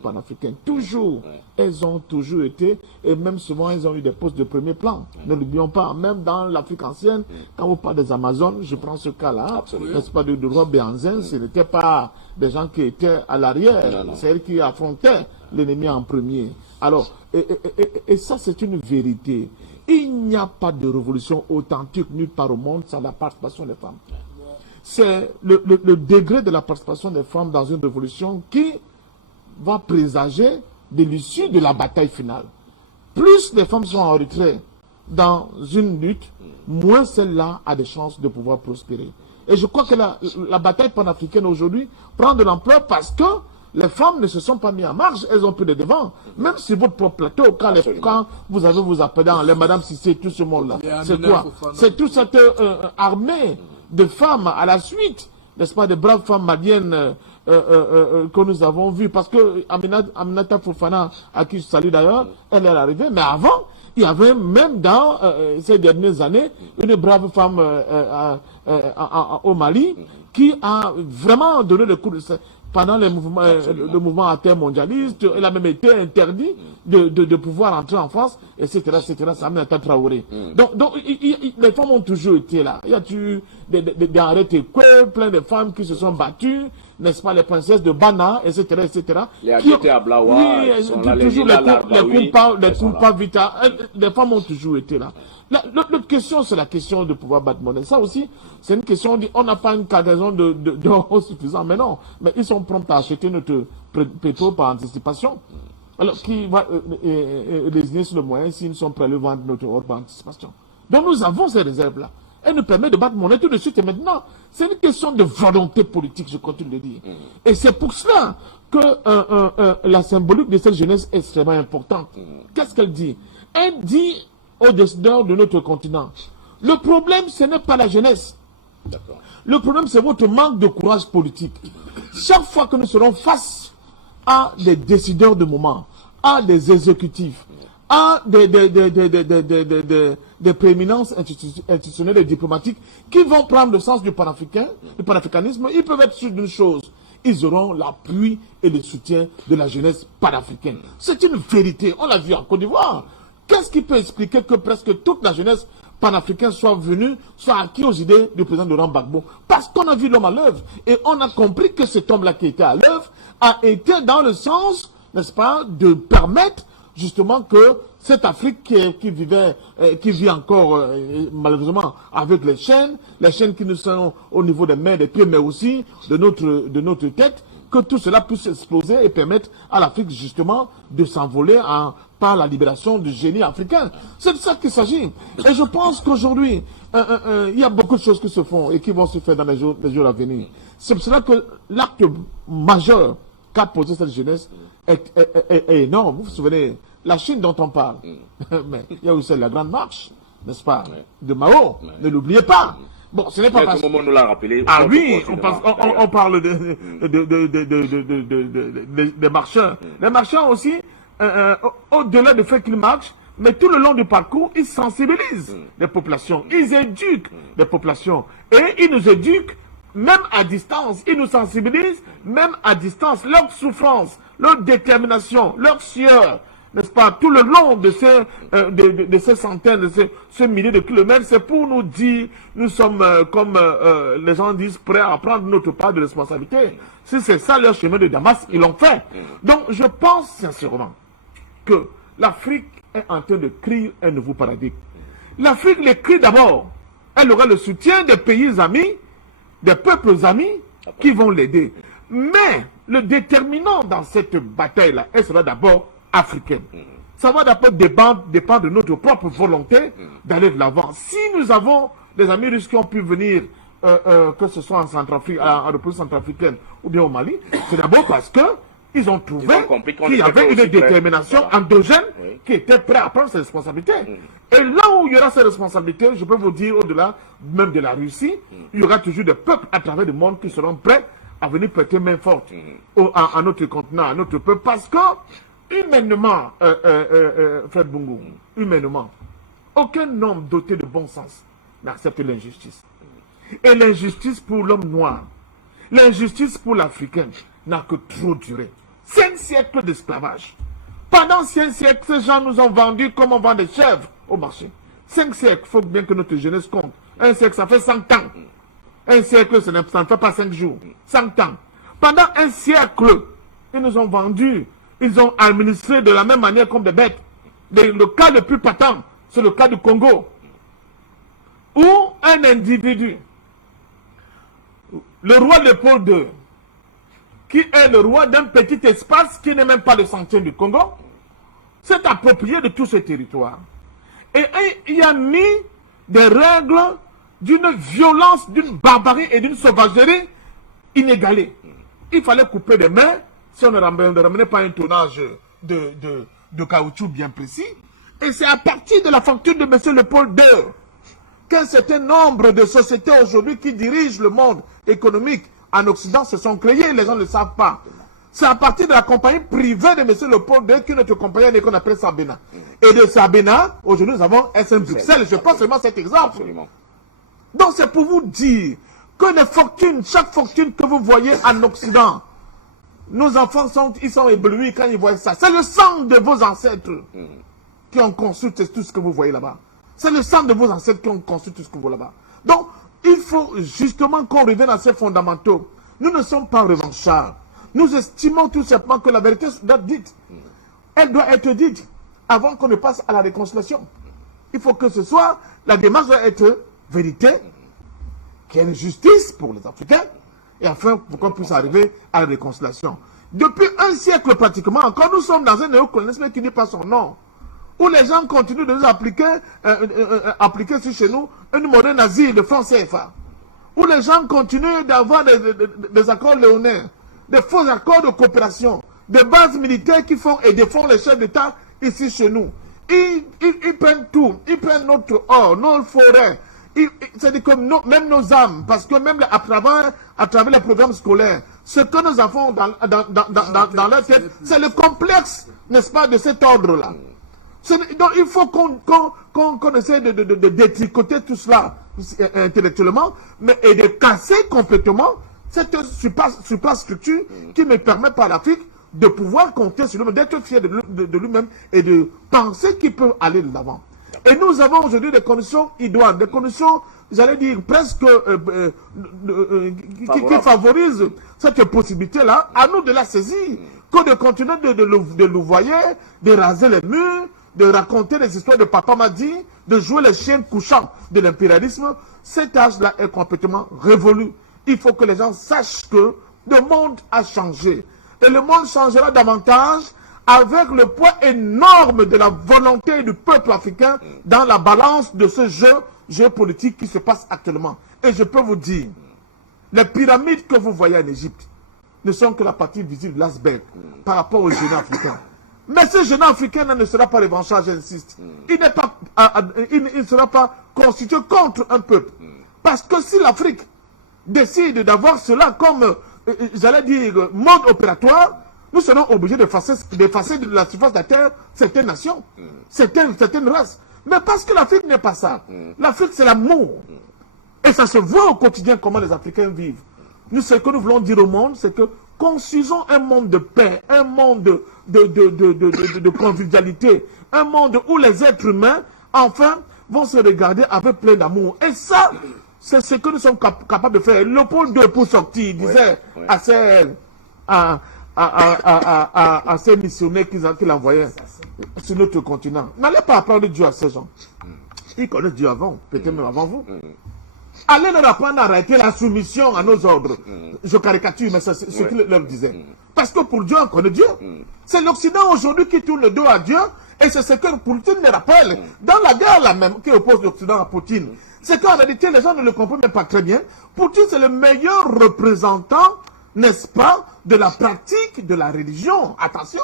panafricaines. Toujours. Elles ont toujours été, et même souvent, elles ont eu des postes de premier plan. Ne l'oublions pas, même dans l'Afrique ancienne, quand on parle des Amazones, je prends ce cas-là, n'est-ce pas, de roi Béanzin, ce n'était pas des gens qui étaient à l'arrière, c'est elles qui affrontaient l'ennemi en premier. Alors, et ça, c'est une vérité. Il n'y a pas de révolution authentique nulle part au monde sans la participation des femmes. C'est le degré de la participation des femmes dans une révolution qui va présager de l'issue de la bataille finale. Plus les femmes sont en retrait dans une lutte, moins celle-là a des chances de pouvoir prospérer. Et je crois que la bataille panafricaine aujourd'hui prend de l'ampleur parce que les femmes ne se sont pas mises en marche, elles ont pris le devant. Même sur votre propre plateau, quand vous avez vos appelants, les Madame Cissé, tout ce monde-là, c'est quoi? C'est toute cette armée de femmes à la suite, n'est-ce pas, de braves femmes maliennes que nous avons vues. Parce que Aminata Fofana, à qui je salue d'ailleurs, elle est arrivée, mais avant, il y avait même dans ces dernières années une brave femme au Mali qui a vraiment donné le coup de... Pendant le mouvement intermondialiste, elle a même été interdit de pouvoir entrer en France, etc., etc. Ça amène à Traoré. Donc les femmes ont toujours été là. Il y a eu des arrêtés, plein de femmes qui se sont battues, n'est-ce pas, les princesses de Bana, etc., etc. Les Adjeté à Blawa, toujours les Kumpa Vita, les femmes ont toujours été là. L'autre question, c'est la question de pouvoir battre monnaie. Ça aussi, c'est une question, on n'a pas une cargaison d'or suffisant, mais non. Mais ils sont prompts à acheter notre pétrole par anticipation. Alors, qui va désigner sur le moyen s'ils ne sont prêts à le vendre notre or par anticipation. Donc, nous avons ces réserves-là. Elles nous permettent de battre monnaie tout de suite et maintenant. C'est une question de volonté politique, je continue de dire. Et c'est pour cela que la symbolique de cette jeunesse est extrêmement importante. Qu'est-ce qu'elle dit? Elle dit aux décideurs de notre continent, le problème, ce n'est pas la jeunesse. Le problème, c'est votre manque de courage politique. Chaque fois que nous serons face à des décideurs de moment, à des exécutifs, à des prééminences institutionnelles et diplomatiques qui vont prendre le sens du panafricanisme, ils peuvent être sûrs d'une chose. ils auront l'appui et le soutien de la jeunesse panafricaine. C'est une vérité. On l'a vu en Côte d'Ivoire. Qu'est-ce qui peut expliquer que presque toute la jeunesse panafricaine soit venue, soit acquis aux idées du président Laurent Gbagbo? Parce qu'on a vu l'homme à l'œuvre. Et on a compris que cet homme-là qui était à l'œuvre a été dans le sens, n'est-ce pas, de permettre justement que cette Afrique qui vit encore malheureusement avec les chaînes qui nous sont au niveau des mains, des pieds, mais aussi de notre tête, que tout cela puisse exploser et permettre à l'Afrique justement de s'envoler par la libération du génie africain. C'est de ça qu'il s'agit. Et je pense qu'aujourd'hui, il y a beaucoup de choses qui se font et qui vont se faire dans les jours à venir. C'est pour cela que l'acte majeur qu'a posé cette jeunesse est énorme. Vous vous souvenez, la Chine dont on parle, mais il y a aussi la grande marche, n'est-ce pas, de Mao, ne l'oubliez pas. Bon, ce n'est pas parce que... nous l'a rappelé. Ah oui, on parle des marcheurs. Les marcheurs aussi, au-delà du fait qu'ils marchent, mais tout le long du parcours, ils sensibilisent les populations, ils éduquent les populations. Et ils nous éduquent même à distance, ils nous sensibilisent même à distance. Leur souffrance, leur détermination, leur sueur, n'est-ce pas, tout le long de ces centaines, de ces milliers de kilomètres, c'est pour nous dire, nous sommes, comme les gens disent, prêts à prendre notre part de responsabilité. Si c'est ça leur chemin de Damas, ils l'ont fait. Donc, je pense sincèrement que l'Afrique est en train de créer un nouveau paradigme. L'Afrique l'écrit d'abord. Elle aura le soutien des pays amis, des peuples amis qui vont l'aider. Mais le déterminant dans cette bataille-là, elle sera d'abord africaine. Ça va d'abord dépendre de notre propre volonté d'aller de l'avant. Si nous avons des amis russes qui ont pu venir, que ce soit en Centrafrique, en République centrafricaine ou bien au Mali, c'est d'abord parce que ils ont trouvé qu'il y avait une détermination endogène qui était prête à prendre ses responsabilités. Et là où il y aura ces responsabilités, je peux vous dire, au-delà même de la Russie, il y aura toujours des peuples à travers le monde qui seront prêts à venir prêter main forte à notre continent, à notre peuple, parce que humainement, Fred Bungu, humainement, aucun homme doté de bon sens n'accepte l'injustice. Et l'injustice pour l'homme noir, l'injustice pour l'Africain n'a que trop duré. 5 siècles d'esclavage. Pendant 5 siècles, ces gens nous ont vendus comme on vend des chèvres au marché. 5 siècles, il faut bien que notre jeunesse compte. Un siècle, ça fait 100 ans. Un siècle, ça ne fait pas 5 jours. 100 ans. Pendant un siècle, ils nous ont vendus. Ils ont administré de la même manière comme des bêtes. Le cas le plus patent, c'est le cas du Congo. Où un individu, le roi Léopold II, qui est le roi d'un petit espace qui n'est même pas le centième du Congo, s'est approprié de tout ce territoire. Et il a mis des règles d'une violence, d'une barbarie et d'une sauvagerie inégalée. Il fallait couper des mains si on ne ramenait pas un tonnage de caoutchouc bien précis. Et c'est à partir de la facture de M. Léopold II qu'un certain nombre de sociétés aujourd'hui qui dirigent le monde économique en Occident se sont créées, les gens ne le savent pas. C'est à partir de la compagnie privée de M. Léopold II que notre compagnie qu'on appelle Sabena. Et de Sabena, aujourd'hui nous avons SM Bruxelles. Je prends seulement cet exemple. Absolument. Donc c'est pour vous dire que les fortunes, chaque fortune que vous voyez en Occident, nos enfants ils sont éblouis quand ils voient ça. C'est le sang de vos ancêtres qui ont construit tout ce que vous voyez là-bas. C'est le sang de vos ancêtres qui ont construit tout ce que vous voyez là-bas. Donc, il faut justement qu'on revienne à ces fondamentaux. Nous ne sommes pas revanchards. Nous estimons tout simplement que la vérité doit être dite. Elle doit être dite avant qu'on ne passe à la réconciliation. Il faut que ce soit, la démarche doit être vérité, qu'il y ait une justice pour les Africains, et enfin pour qu'on puisse arriver à la réconciliation. Depuis un siècle pratiquement encore, nous sommes dans un néocolonialisme qui n'est pas son nom, où les gens continuent de nous appliquer sur chez nous une monnaie nazie de francs CFA, où les gens continuent d'avoir des accords léonins, des faux accords de coopération, des bases militaires qui font et défendent les chefs d'État ici chez nous. Ils prennent tout, ils prennent notre or, nos forêts, c'est-à-dire que même nos âmes, parce que même à travers les programmes scolaires, ce que nous avons dans leur tête, c'est le complexe, n'est-ce pas, de cet ordre-là. Donc il faut qu'on essaie de détricoter tout cela intellectuellement, mais et de casser complètement cette superstructure qui me permet par l'Afrique de pouvoir compter sur lui-même, d'être fier de lui-même et de penser qu'il peut aller de l'avant. Et nous avons aujourd'hui des conditions idoines, des conditions, j'allais dire, presque qui favorisent cette possibilité-là. À nous de la saisir, que de continuer de louvoyer, de raser les murs, de raconter des histoires de Papa Madi, de jouer les chiens couchants de l'impérialisme. Cet âge-là est complètement révolu. Il faut que les gens sachent que le monde a changé. Et le monde changera davantage avec le poids énorme de la volonté du peuple africain dans la balance de ce jeu politique qui se passe actuellement. Et je peux vous dire, les pyramides que vous voyez en Égypte ne sont que la partie visible de l'iceberg par rapport aux géants africains. Mais ce géant africain ne sera pas revanchard, j'insiste. Il ne sera pas constitué contre un peuple. Parce que si l'Afrique décide d'avoir cela comme, j'allais dire, mode opératoire, nous serons obligés d'effacer de la surface de la terre certaines nations, certaines races. Mais parce que l'Afrique n'est pas ça. L'Afrique, c'est l'amour. Et ça se voit au quotidien comment les Africains vivent. Nous, ce que nous voulons dire au monde, c'est que construisons un monde de paix, un monde de convivialité, un monde où les êtres humains, enfin, vont se regarder avec plein d'amour. Et ça, c'est ce que nous sommes capables de faire. Léopold II, pour sortir, il disait à ces missionnaires qu'il envoyait sur notre continent, n'allez pas apprendre Dieu à ces gens. Ils connaissent Dieu avant, peut-être même avant vous. Allez leur apprendre à arrêter la soumission à nos ordres. Je caricature, mais c'est ce qu'il leur disait. Parce que pour Dieu, on connaît Dieu. C'est l'Occident aujourd'hui qui tourne le dos à Dieu. Et c'est ce que Poutine me rappelle. Dans la guerre là même, qui oppose l'Occident à Poutine. C'est qu'en réalité, les gens ne le comprennent même pas très bien. Poutine, c'est le meilleur représentant, n'est-ce pas, de la pratique de la religion. Attention,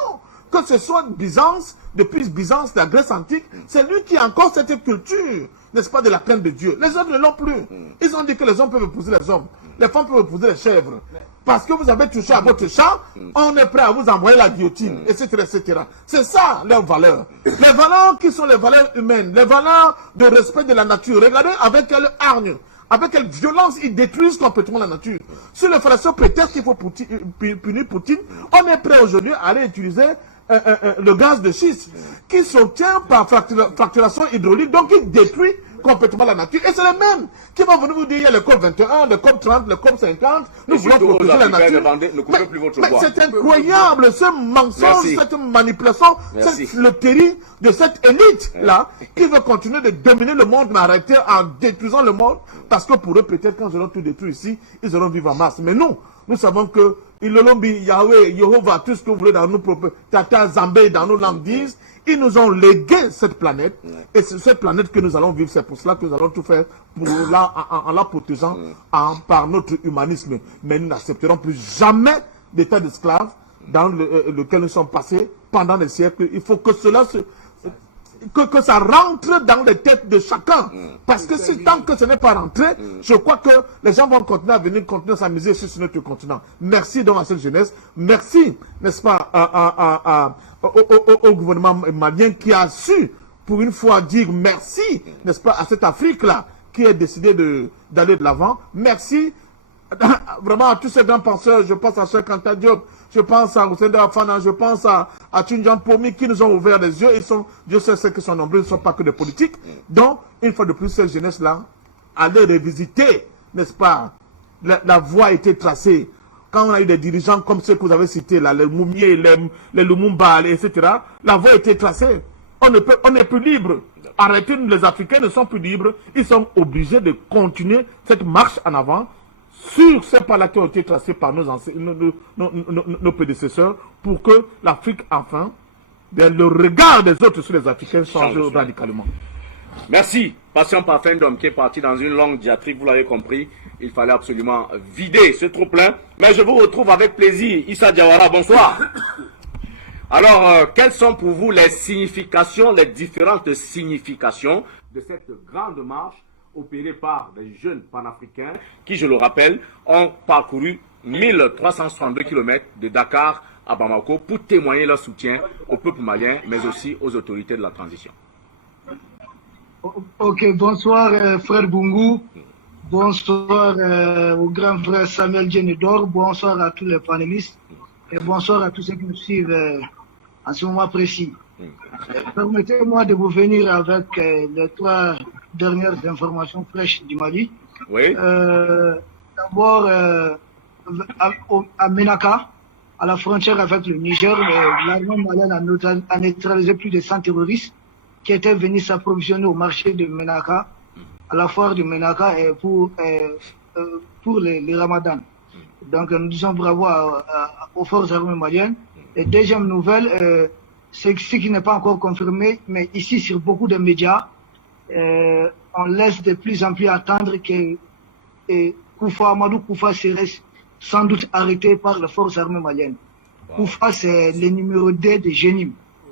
que ce soit Byzance, depuis Byzance, la Grèce antique, c'est lui qui a encore cette culture, n'est-ce pas, de la crainte de Dieu. Les hommes ne l'ont plus. Ils ont dit que les hommes peuvent épouser les hommes, les femmes peuvent épouser les chèvres. Parce que vous avez touché à votre chat, on est prêt à vous envoyer la guillotine, etc., etc. C'est ça, leurs valeurs. Les valeurs qui sont les valeurs humaines, les valeurs de respect de la nature. Regardez avec quelle hargne, avec quelle violence ils détruisent complètement la nature. Si le français prétexte qu'il faut punir Poutine, on est prêt aujourd'hui à aller utiliser le gaz de schiste qui s'obtient par fracturation hydraulique, donc il détruit complètement la nature. Et c'est les mêmes qui vont venir vous dire il y a le COP 21, le COP 30, le COP 50, nous voulons protéger la nature. Mais c'est incroyable ce mensonge, cette manipulation, cette flotterie de cette élite-là qui veut continuer de dominer le monde, mais arrêter en détruisant le monde, parce que pour eux, peut-être quand ils auront tout détruit ici, ils auront vivre en masse. Mais nous savons que Ilolombi, Yahweh, Yehovah, tout ce que vous voulez dans nos propres Tata, Zambé, dans nos langues disent, ils nous ont légué cette planète, et c'est cette planète que nous allons vivre. C'est pour cela que nous allons tout faire pour en la protégeant par notre humanisme. Mais nous n'accepterons plus jamais d'état d'esclave dans lequel nous sommes passés pendant des siècles. Il faut que cela que ça rentre dans les têtes de chacun. Parce que si tant que ce n'est pas rentré, je crois que les gens vont continuer à s'amuser sur notre continent. Merci donc à cette jeunesse. Merci, n'est-ce pas, au gouvernement malien qui a su, pour une fois, dire merci, n'est-ce pas, à cette Afrique-là qui a décidé d'aller de l'avant. Merci vraiment à tous ces grands penseurs. Je pense à Cheikh Anta Diop, je pense à Hussein Afana, je pense à Tchundjan Pomi qui nous ont ouvert les yeux. Dieu sait ceux qui sont nombreux, ils ne sont pas que des politiques. Donc, une fois de plus, cette jeunesse-là, allez revisiter, n'est-ce pas, la voie a été tracée. Quand on a eu des dirigeants comme ceux que vous avez cités, là, les Moumier, les Lumumba, etc., la voie a été tracée. On n'est plus libre. Arrêtez, les Africains ne sont plus libres. Ils sont obligés de continuer cette marche en avant sur ces pas-là qui ont été tracés par nos prédécesseurs pour que l'Afrique, enfin, le regard des autres sur les Africains change radicalement. Merci. Patient Parfum d'homme qui est parti dans une longue diatribe, vous l'avez compris. Il fallait absolument vider ce trop-plein. Mais je vous retrouve avec plaisir. Issa Diawara, bonsoir. Alors, quelles sont pour vous les significations, les différentes significations de cette grande marche opérée par des jeunes panafricains qui, je le rappelle, ont parcouru 1362 km de Dakar à Bamako pour témoigner leur soutien au peuple malien, mais aussi aux autorités de la transition. Ok, bonsoir frère Bungu. Bonsoir au grand frère Samuel Djenedor, bonsoir à tous les panélistes et bonsoir à tous ceux qui nous suivent en ce moment précis. Permettez-moi de vous venir avec les 3 dernières informations fraîches du Mali. Oui. D'abord, à Menaka, à la frontière avec le Niger, l'armée malienne a neutralisé plus de 100 terroristes qui étaient venus s'approvisionner au marché de Menaka, à la foire de Menaka pour les Ramadan. Donc nous disons bravo aux forces armées maliennes. Et deuxième nouvelle, c'est ce qui n'est pas encore confirmé, mais ici sur beaucoup de médias, on laisse de plus en plus attendre que Amadou Koufa serait sans doute arrêté par les forces armées maliennes. Koufa, c'est le numéro 2 de Génim.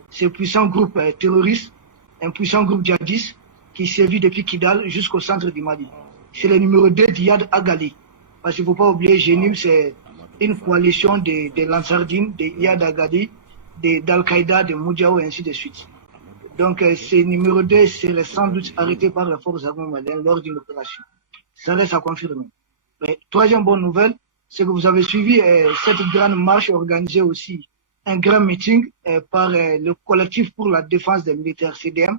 C'est un puissant groupe terroriste, un puissant groupe djihadiste qui sévit depuis Kidal jusqu'au centre du Mali. C'est le numéro 2 d'Iyad Agali. Parce qu'il ne faut pas oublier, Génim, c'est une coalition de Lansardine, de Iyad Agali, d'Al-Qaïda, de Moudiao et ainsi de suite. Donc, ce numéro 2 serait sans doute arrêté par les forces armées maliennes lors d'une opération. Ça reste à confirmer. Mais, troisième bonne nouvelle, c'est que vous avez suivi cette grande marche organisée aussi, un grand meeting par le collectif pour la défense des militaires CDM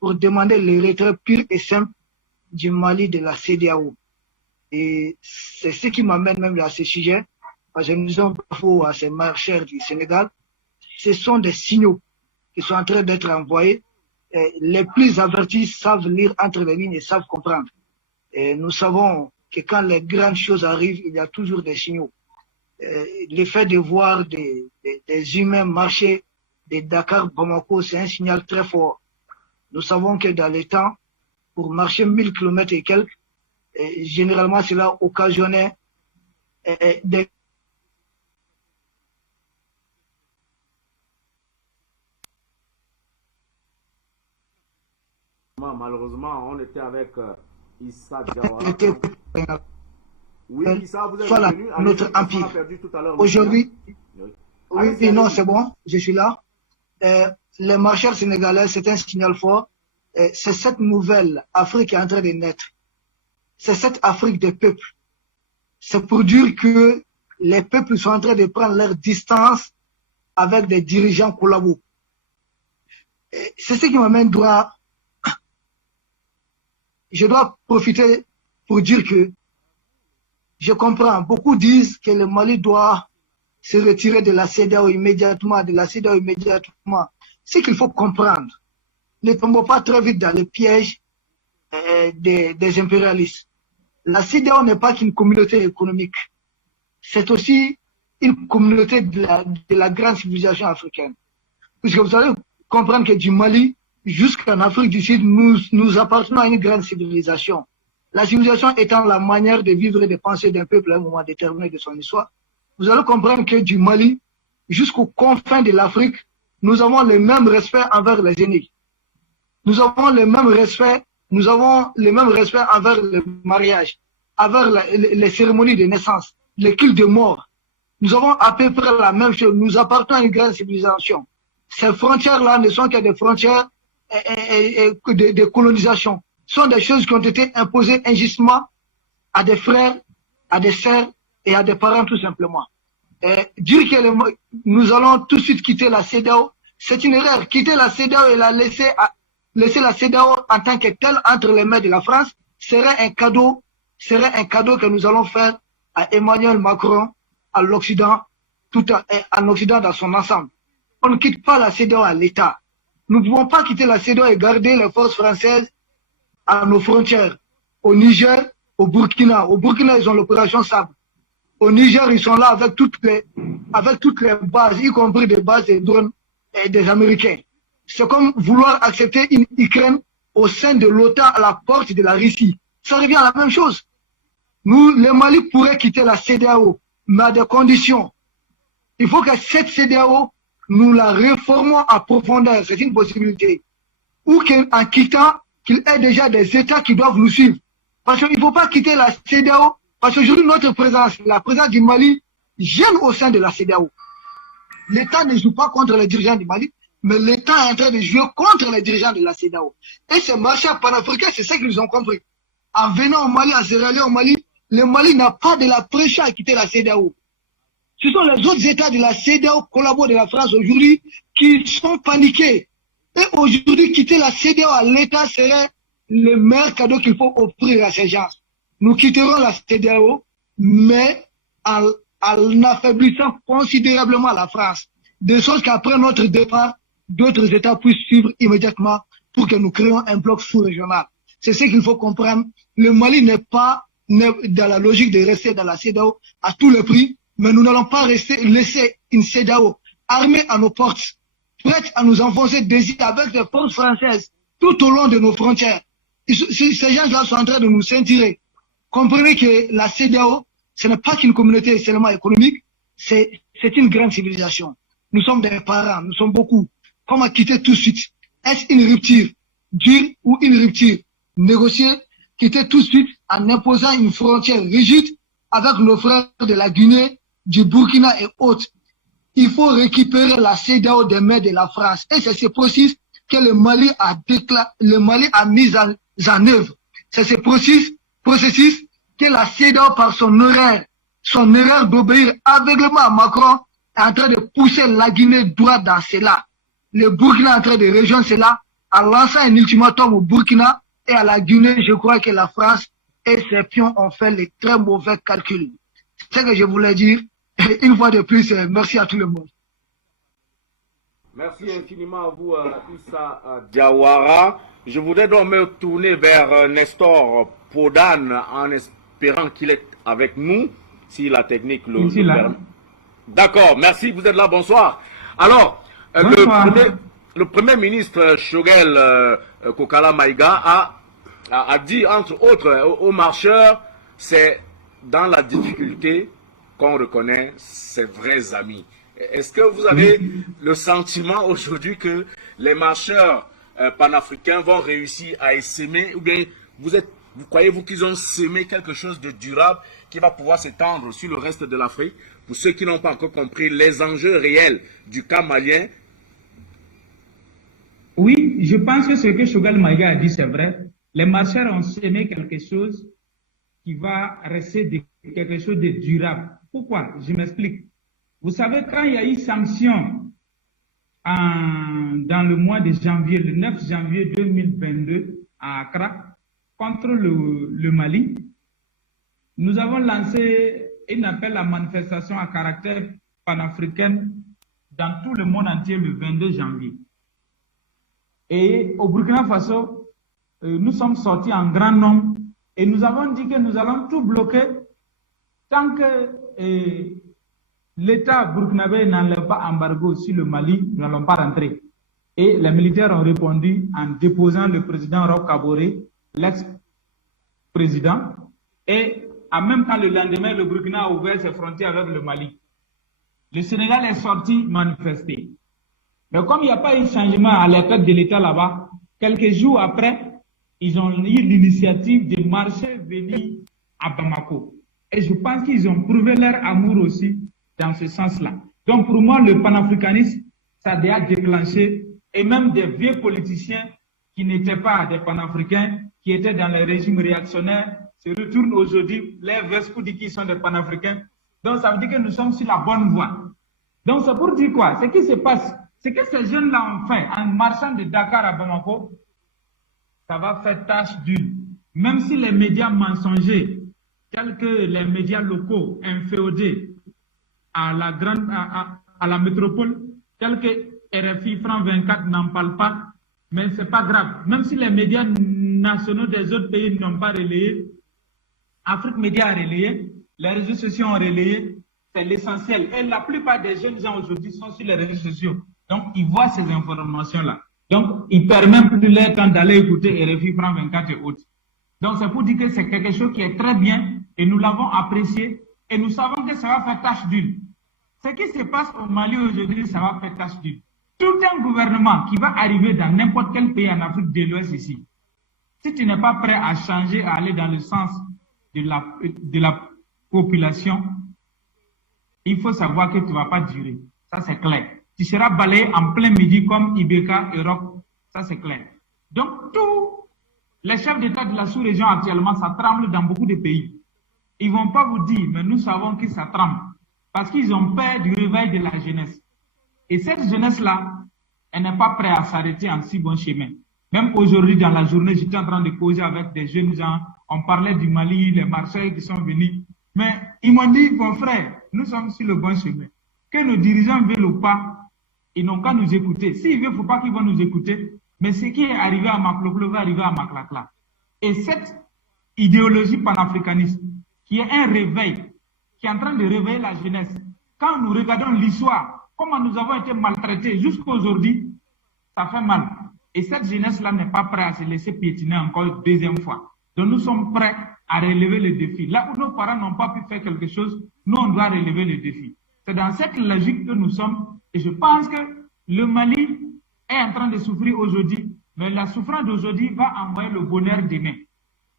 pour demander le retrait pur et simple du Mali de la CEDEAO. Et c'est ce qui m'amène même à ce sujet, parce que nous sommes parfois à ces marcheurs du Sénégal. Ce sont des signaux qui sont en train d'être envoyés. Les plus avertis savent lire entre les lignes et savent comprendre. Et nous savons que quand les grandes choses arrivent, il y a toujours des signaux. L'effet de voir des humains marcher de Dakar-Bamako, c'est un signal très fort. Nous savons que dans les temps, pour marcher 1000 km et quelques, généralement cela occasionnait des malheureusement, on était avec Issa Diawara. Oui, Issa, vous êtes voilà, venu. notre empire. Aujourd'hui, oui, non, c'est bon, je suis là. Les marcheurs sénégalais, c'est un signal fort. C'est cette nouvelle Afrique qui est en train de naître. C'est cette Afrique des peuples. C'est pour dire que les peuples sont en train de prendre leur distance avec des dirigeants collabos. C'est ce qui m'amène droit. Je dois profiter pour dire que je comprends. Beaucoup disent que le Mali doit se retirer de la CEDEAO immédiatement, Ce qu'il faut comprendre, ne tombons pas très vite dans le piège des impérialistes. La CEDEAO n'est pas qu'une communauté économique. C'est aussi une communauté de la grande civilisation africaine. Puisque vous allez comprendre que du Mali jusqu'en Afrique du Sud, nous appartenons à une grande civilisation. La civilisation étant la manière de vivre et de penser d'un peuple à un moment déterminé de son histoire. Vous allez comprendre que du Mali jusqu'aux confins de l'Afrique, nous avons le même respect envers les aînés. Nous avons le même respect envers le mariage, envers les cérémonies de naissance, les cultes de mort. Nous avons à peu près la même chose. Nous appartenons à une grande civilisation. Ces frontières-là ne sont que des frontières de colonisation. Ce sont des choses qui ont été imposées injustement à des frères, à des sœurs et à des parents tout simplement. Dire que nous allons tout de suite quitter la CEDEAO, c'est une erreur. Quitter la CEDEAO et la laisser la CEDEAO en tant que telle entre les mains de la France serait un cadeau que nous allons faire à Emmanuel Macron, à l'Occident, en Occident dans son ensemble. On ne quitte pas la CEDEAO à l'État. Nous ne pouvons pas quitter la CEDEAO et garder les forces françaises à nos frontières. Au Niger, au Burkina. Au Burkina, ils ont l'opération Sable. Au Niger, ils sont là avec toutes les bases, y compris des bases des drones et des Américains. C'est comme vouloir accepter une Ukraine au sein de l'OTAN à la porte de la Russie. Ça revient à la même chose. Nous, le Mali pourrait quitter la CEDEAO, mais à des conditions. Il faut que cette CEDEAO, nous la réformons en profondeur. C'est une possibilité. Ou qu'en quittant, qu'il y ait déjà des États qui doivent nous suivre. Parce qu'il ne faut pas quitter la CEDEAO, parce qu'aujourd'hui, notre présence, la présence du Mali, gêne au sein de la CEDEAO. L'État ne joue pas contre les dirigeants du Mali, mais l'État est en train de jouer contre les dirigeants de la CEDEAO. Et ces marchés panafricains, c'est ça qu'ils ont compris. En venant au Mali, à se rallier au Mali, le Mali n'a pas de la pression à quitter la CEDEAO. Ce sont les autres États de la CEDEAO, collaborent de la France aujourd'hui, qui sont paniqués. Et aujourd'hui, quitter la CEDEAO à l'État serait le meilleur cadeau qu'il faut offrir à ces gens. Nous quitterons la CEDEAO, mais en affaiblissant considérablement la France. De sorte qu'après notre départ, d'autres États puissent suivre immédiatement pour que nous créions un bloc sous-régional. C'est ce qu'il faut comprendre. Le Mali n'est pas dans la logique de rester dans la CEDEAO à tous les prix, mais nous n'allons pas laisser une CEDEAO armée à nos portes, prête à nous enfoncer des îles avec des forces françaises tout au long de nos frontières. Ces gens-là sont en train de nous ceinturer. Comprenez que la CEDEAO, ce n'est pas qu'une communauté seulement économique, c'est une grande civilisation. Nous sommes des parents, nous sommes beaucoup. Comment quitter tout de suite? Est-ce une rupture dure ou une rupture négociée? Quitter tout de suite en imposant une frontière rigide avec nos frères de la Guinée, du Burkina et autres. Il faut récupérer la CEDEAO des mains de la France. Et c'est ce processus que le Mali a mis en œuvre. C'est ce processus que la CEDEAO, par son erreur d'obéir aveuglément à Macron, est en train de pousser la Guinée droit dans cela. Le Burkina est en train de rejoindre cela en lançant un ultimatum au Burkina et à la Guinée. Je crois que la France et ses pions ont fait les très mauvais calculs. C'est ce que je voulais dire. Et une fois de plus, merci à tout le monde. Merci infiniment à vous, Issa Diawara. Je voudrais donc me tourner vers Nestor Podane en espérant qu'il est avec nous, si la technique le permet. D'accord, merci, vous êtes là, bonsoir. Alors, le Premier ministre Choguel Kokala Maïga a dit, entre autres, aux marcheurs, c'est dans la difficulté qu'on reconnaît ses vrais amis. Est-ce que vous avez le sentiment aujourd'hui que les marcheurs panafricains vont réussir à essaimer, ou bien vous croyez-vous qu'ils ont semé quelque chose de durable qui va pouvoir s'étendre sur le reste de l'Afrique? Pour ceux qui n'ont pas encore compris les enjeux réels du cas malien. Oui, je pense que ce que Choguel Maïga a dit, c'est vrai. Les marcheurs ont semé quelque chose qui va rester quelque chose de durable. Pourquoi? Je m'explique. Vous savez, quand il y a eu sanction dans le mois de janvier, le 9 janvier 2022 à Accra, contre le Mali, nous avons lancé un appel à manifestation à caractère panafricaine dans tout le monde entier le 22 janvier. Et au Burkina Faso, nous sommes sortis en grand nombre et nous avons dit que nous allons tout bloquer tant que l'État burkinabé n'enlève pas embargo sur le Mali, nous n'allons pas rentrer. Et les militaires ont répondu en déposant le président Roch Kaboré, l'ex-président, et en même temps le lendemain, le Burkina a ouvert ses frontières avec le Mali. Le Sénégal est sorti manifester. Mais comme il n'y a pas eu de changement à la tête de l'État là-bas, quelques jours après, ils ont eu l'initiative de marcher venir à Bamako. Et je pense qu'ils ont prouvé leur amour aussi dans ce sens-là. Donc pour moi, le panafricanisme, ça a déjà déclenché, et même des vieux politiciens qui n'étaient pas des panafricains, qui étaient dans le régime réactionnaire, se retournent aujourd'hui, les Vescoudis qui sont des panafricains. Donc ça veut dire que nous sommes sur la bonne voie. Donc c'est pour dire quoi? Ce qui se passe, c'est que ces jeunes-là ont fait, en marchant de Dakar à Bamako, ça va faire tâche d'huile. Même si les médias mensongers, tels que les médias locaux inféodés à la métropole, tels que RFI, France 24 n'en parlent pas, mais c'est pas grave. Même si les médias nationaux des autres pays n'ont pas relayé, Afrique Média a relayé, les réseaux sociaux ont relayé, c'est l'essentiel. Et la plupart des jeunes gens aujourd'hui sont sur les réseaux sociaux. Donc, ils voient ces informations-là. Donc, ils ne perdent même plus leur temps d'aller écouter RFI, France 24 et autres. Donc, c'est pour dire que c'est quelque chose qui est très bien et nous l'avons apprécié et nous savons que ça va faire tâche d'huile. Ce qui se passe au Mali aujourd'hui, ça va faire tâche d'huile. Tout un gouvernement qui va arriver dans n'importe quel pays en Afrique de l'Ouest ici, si tu n'es pas prêt à changer, à aller dans le sens de la population, il faut savoir que tu ne vas pas durer. Ça, c'est clair. Tu seras balayé en plein midi comme Ibeka et Roch. Ça, c'est clair. Donc, tout Les chefs d'État de la sous-région actuellement, ça tremble dans beaucoup de pays. Ils ne vont pas vous dire, mais nous savons que ça tremble. Parce qu'ils ont peur du réveil de la jeunesse. Et cette jeunesse-là, elle n'est pas prête à s'arrêter en si bon chemin. Même aujourd'hui, dans la journée, j'étais en train de causer avec des jeunes gens. On parlait du Mali, les marcheurs qui sont venus. Mais ils m'ont dit, mon frère, nous sommes sur le bon chemin. Que nos dirigeants veulent ou pas, ils n'ont qu'à nous écouter. S'ils veulent, il ne faut pas qu'ils vont nous écouter. Mais ce qui est arrivé à Makloklo va arriver à Maklakla. Et cette idéologie panafricaniste, qui est un réveil, qui est en train de réveiller la jeunesse, quand nous regardons l'histoire, comment nous avons été maltraités jusqu'à aujourd'hui, ça fait mal. Et cette jeunesse-là n'est pas prête à se laisser piétiner encore une deuxième fois. Donc nous sommes prêts à relever le défi. Là où nos parents n'ont pas pu faire quelque chose, nous, on doit relever le défi. C'est dans cette logique que nous sommes. Et je pense que le Mali est en train de souffrir aujourd'hui, mais la souffrance d'aujourd'hui va envoyer le bonheur demain.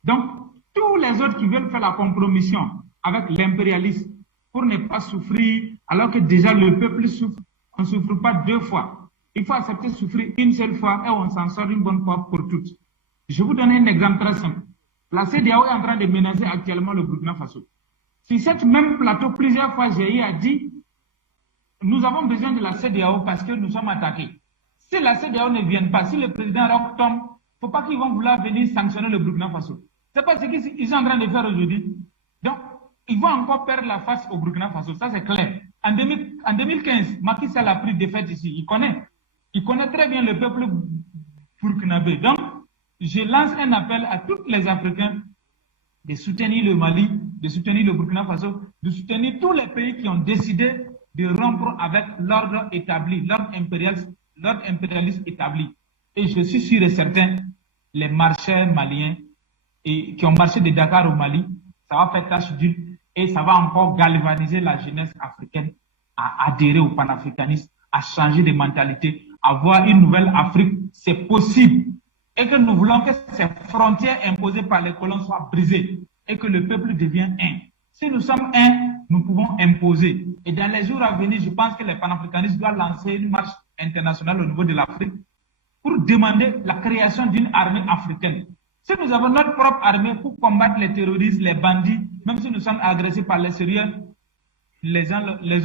Donc, tous les autres qui veulent faire la compromission avec l'impérialisme pour ne pas souffrir, alors que déjà le peuple souffre, on ne souffre pas deux fois. Il faut accepter de souffrir une seule fois et on s'en sort une bonne fois pour toutes. Je vous donne un exemple très simple. La CEDEAO est en train de menacer actuellement le Burkina Faso. Si cette même plateau, plusieurs fois, j'ai a dit, nous avons besoin de la CEDEAO parce que nous sommes attaqués. Si la CEDEAO ne vient pas, si le président Roch tombe, il ne faut pas qu'ils vont vouloir venir sanctionner le Burkina Faso. Ce n'est pas ce qu'ils sont en train de faire aujourd'hui. Donc, ils vont encore perdre la face au Burkina Faso, ça c'est clair. En 2015, Macky Sall a pris défaite ici, il connaît très bien le peuple burkinabé. Donc, je lance un appel à tous les Africains de soutenir le Mali, de soutenir le Burkina Faso, de soutenir tous les pays qui ont décidé de rompre avec l'ordre établi, l'ordre impérialiste établi. Et je suis sûr et certain, les marcheurs maliens et qui ont marché de Dakar au Mali, ça va faire tâche d'huile et ça va encore galvaniser la jeunesse africaine à adhérer au panafricanisme, à changer de mentalité, à voir une nouvelle Afrique. C'est possible. Et que nous voulons que ces frontières imposées par les colons soient brisées et que le peuple devienne un. Si nous sommes un, nous pouvons imposer. Et dans les jours à venir, je pense que les panafricanistes doivent lancer une marche internationale au niveau de l'Afrique pour demander la création d'une armée africaine. Si nous avons notre propre armée pour combattre les terroristes, les bandits, même si nous sommes agressés par l'extérieur, les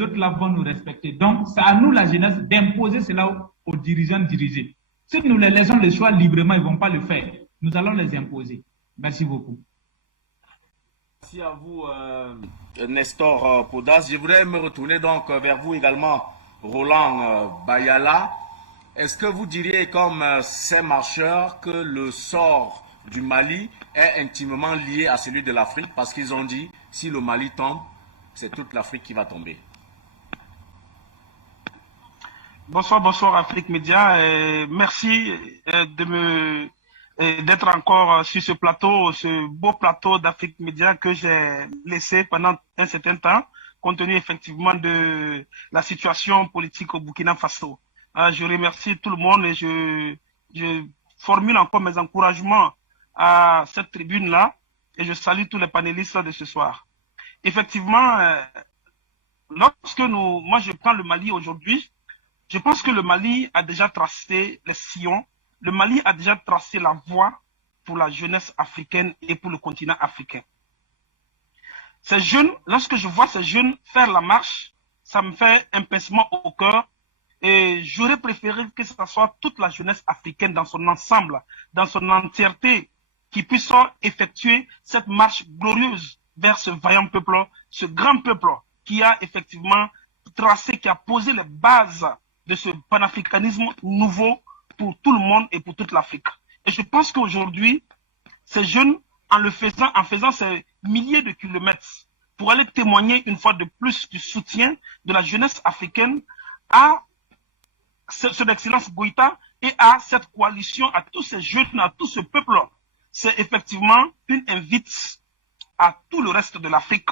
autres là vont nous respecter. Donc, c'est à nous, la jeunesse, d'imposer cela aux dirigeants dirigés. Si nous les laissons le choix librement, ils ne vont pas le faire. Nous allons les imposer. Merci beaucoup. Merci à vous, Nestor Podas. Je voudrais me retourner donc vers vous également, Roland Bayala. Est-ce que vous diriez, comme ces marcheurs, que le sort du Mali est intimement lié à celui de l'Afrique? Parce qu'ils ont dit, si le Mali tombe, c'est toute l'Afrique qui va tomber. Bonsoir Afrique Média. Merci d'être encore sur ce plateau, ce beau plateau d'Afrique Média que j'ai laissé pendant un certain temps, compte tenu effectivement de la situation politique au Burkina Faso. Je remercie tout le monde et je formule encore mes encouragements à cette tribune-là et je salue tous les panélistes de ce soir. Effectivement, moi je prends le Mali aujourd'hui, je pense que le Mali a déjà tracé les sillons, le Mali a déjà tracé la voie pour la jeunesse africaine et pour le continent africain. Ces jeunes, lorsque je vois ces jeunes faire la marche, ça me fait un pincement au cœur et j'aurais préféré que ce soit toute la jeunesse africaine dans son ensemble, dans son entièreté, qui puisse effectuer cette marche glorieuse vers ce vaillant peuple, ce grand peuple qui a effectivement tracé, qui a posé les bases de ce panafricanisme nouveau pour tout le monde et pour toute l'Afrique. Et je pense qu'aujourd'hui, ces jeunes, en faisant ces milliers de kilomètres pour aller témoigner une fois de plus du soutien de la jeunesse africaine à son excellence Goïta et à cette coalition, à tous ces jeunes, à tout ce peuple, c'est effectivement une invite à tout le reste de l'Afrique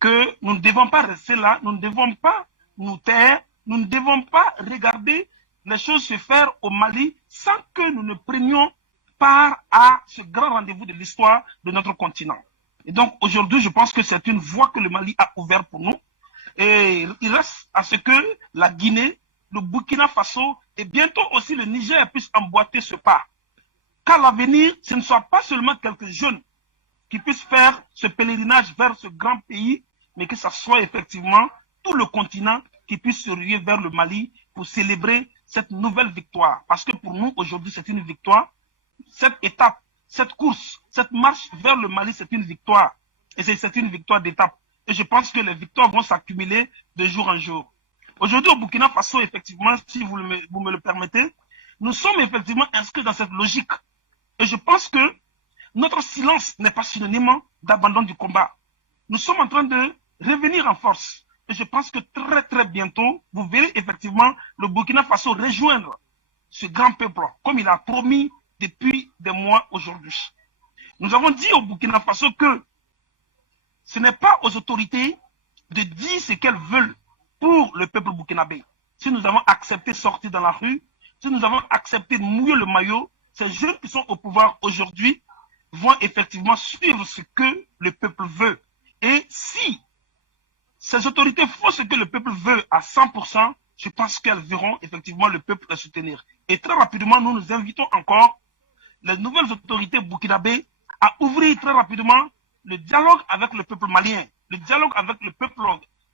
que nous ne devons pas rester là, nous ne devons pas nous taire, nous ne devons pas regarder les choses se faire au Mali sans que nous ne prenions part à ce grand rendez-vous de l'histoire de notre continent. Et donc aujourd'hui, je pense que c'est une voie que le Mali a ouverte pour nous. Et il reste à ce que la Guinée, le Burkina Faso et bientôt aussi le Niger puissent emboîter ce pas. qu'à l'avenir, ce ne soit pas seulement quelques jeunes qui puissent faire ce pèlerinage vers ce grand pays, mais que ce soit effectivement tout le continent qui puisse se ruer vers le Mali pour célébrer cette nouvelle victoire. Parce que pour nous, aujourd'hui, c'est une victoire. Cette étape, cette course, cette marche vers le Mali, c'est une victoire. Et c'est une victoire d'étape. Et je pense que les victoires vont s'accumuler de jour en jour. Aujourd'hui, au Burkina Faso, effectivement, si vous me le permettez, nous sommes effectivement inscrits dans cette logique. Et je pense que notre silence n'est pas synonyme d'abandon du combat. Nous sommes en train de revenir en force. Et je pense que très très bientôt, vous verrez effectivement le Burkina Faso rejoindre ce grand peuple, comme il a promis depuis des mois aujourd'hui. Nous avons dit au Burkina Faso que ce n'est pas aux autorités de dire ce qu'elles veulent pour le peuple burkinabé. Si nous avons accepté de sortir dans la rue, si nous avons accepté de mouiller le maillot, ces jeunes qui sont au pouvoir aujourd'hui vont effectivement suivre ce que le peuple veut. Et si ces autorités font ce que le peuple veut à 100%, je pense qu'elles verront effectivement le peuple les soutenir. Et très rapidement, nous invitons encore les nouvelles autorités burkinabées à ouvrir très rapidement le dialogue avec le peuple malien, le dialogue avec le peuple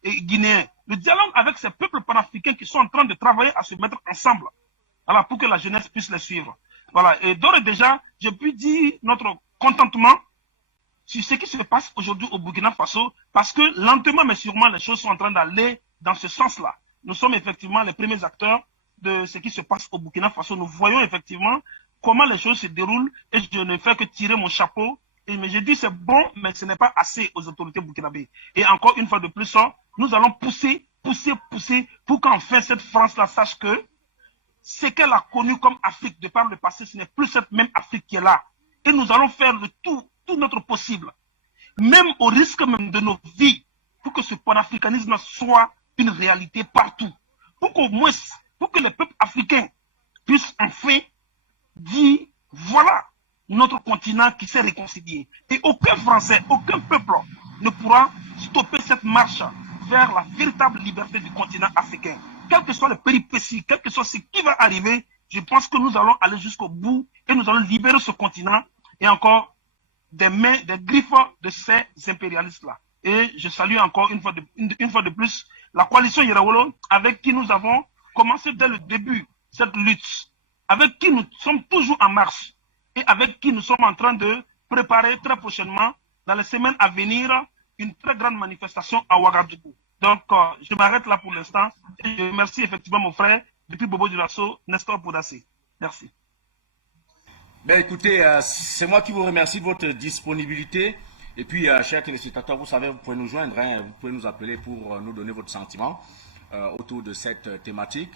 guinéen, le dialogue avec ces peuples panafricains qui sont en train de travailler à se mettre ensemble, voilà, pour que la jeunesse puisse les suivre. Voilà. Et d'ores et déjà, je puis dire notre contentement sur ce qui se passe aujourd'hui au Burkina Faso, parce que lentement mais sûrement les choses sont en train d'aller dans ce sens-là. Nous sommes effectivement les premiers acteurs de ce qui se passe au Burkina Faso. Nous voyons effectivement comment les choses se déroulent et je ne fais que tirer mon chapeau. Mais je dis c'est bon, mais ce n'est pas assez aux autorités burkinabées. Et encore une fois de plus, nous allons pousser pour qu'enfin cette France-là sache que ce qu'elle a connu comme Afrique de par le passé, ce n'est plus cette même Afrique qui est là. Et nous allons faire tout notre possible, même au risque même de nos vies, pour que ce panafricanisme soit une réalité partout. Pour qu'au moins, pour que les peuples africains puissent enfin dire, voilà notre continent qui s'est réconcilié. Et aucun Français, aucun peuple ne pourra stopper cette marche vers la véritable liberté du continent africain. Quelles que soient les péripéties, quel que soit ce qui va arriver, je pense que nous allons aller jusqu'au bout et nous allons libérer ce continent et encore des mains, des griffes de ces impérialistes-là. Et je salue encore une fois de plus la coalition Yerawolo avec qui nous avons commencé dès le début cette lutte, avec qui nous sommes toujours en marche et avec qui nous sommes en train de préparer très prochainement, dans les semaines à venir, une très grande manifestation à Ouagadougou. Donc, je m'arrête là pour l'instant et je remercie effectivement mon frère depuis Bobo Dioulasso, Nestor Poudassé. Merci. Ben écoutez, c'est moi qui vous remercie de votre disponibilité. Et puis, chers téléspectateurs, vous savez, vous pouvez nous joindre, hein, vous pouvez nous appeler pour nous donner votre sentiment autour de cette thématique.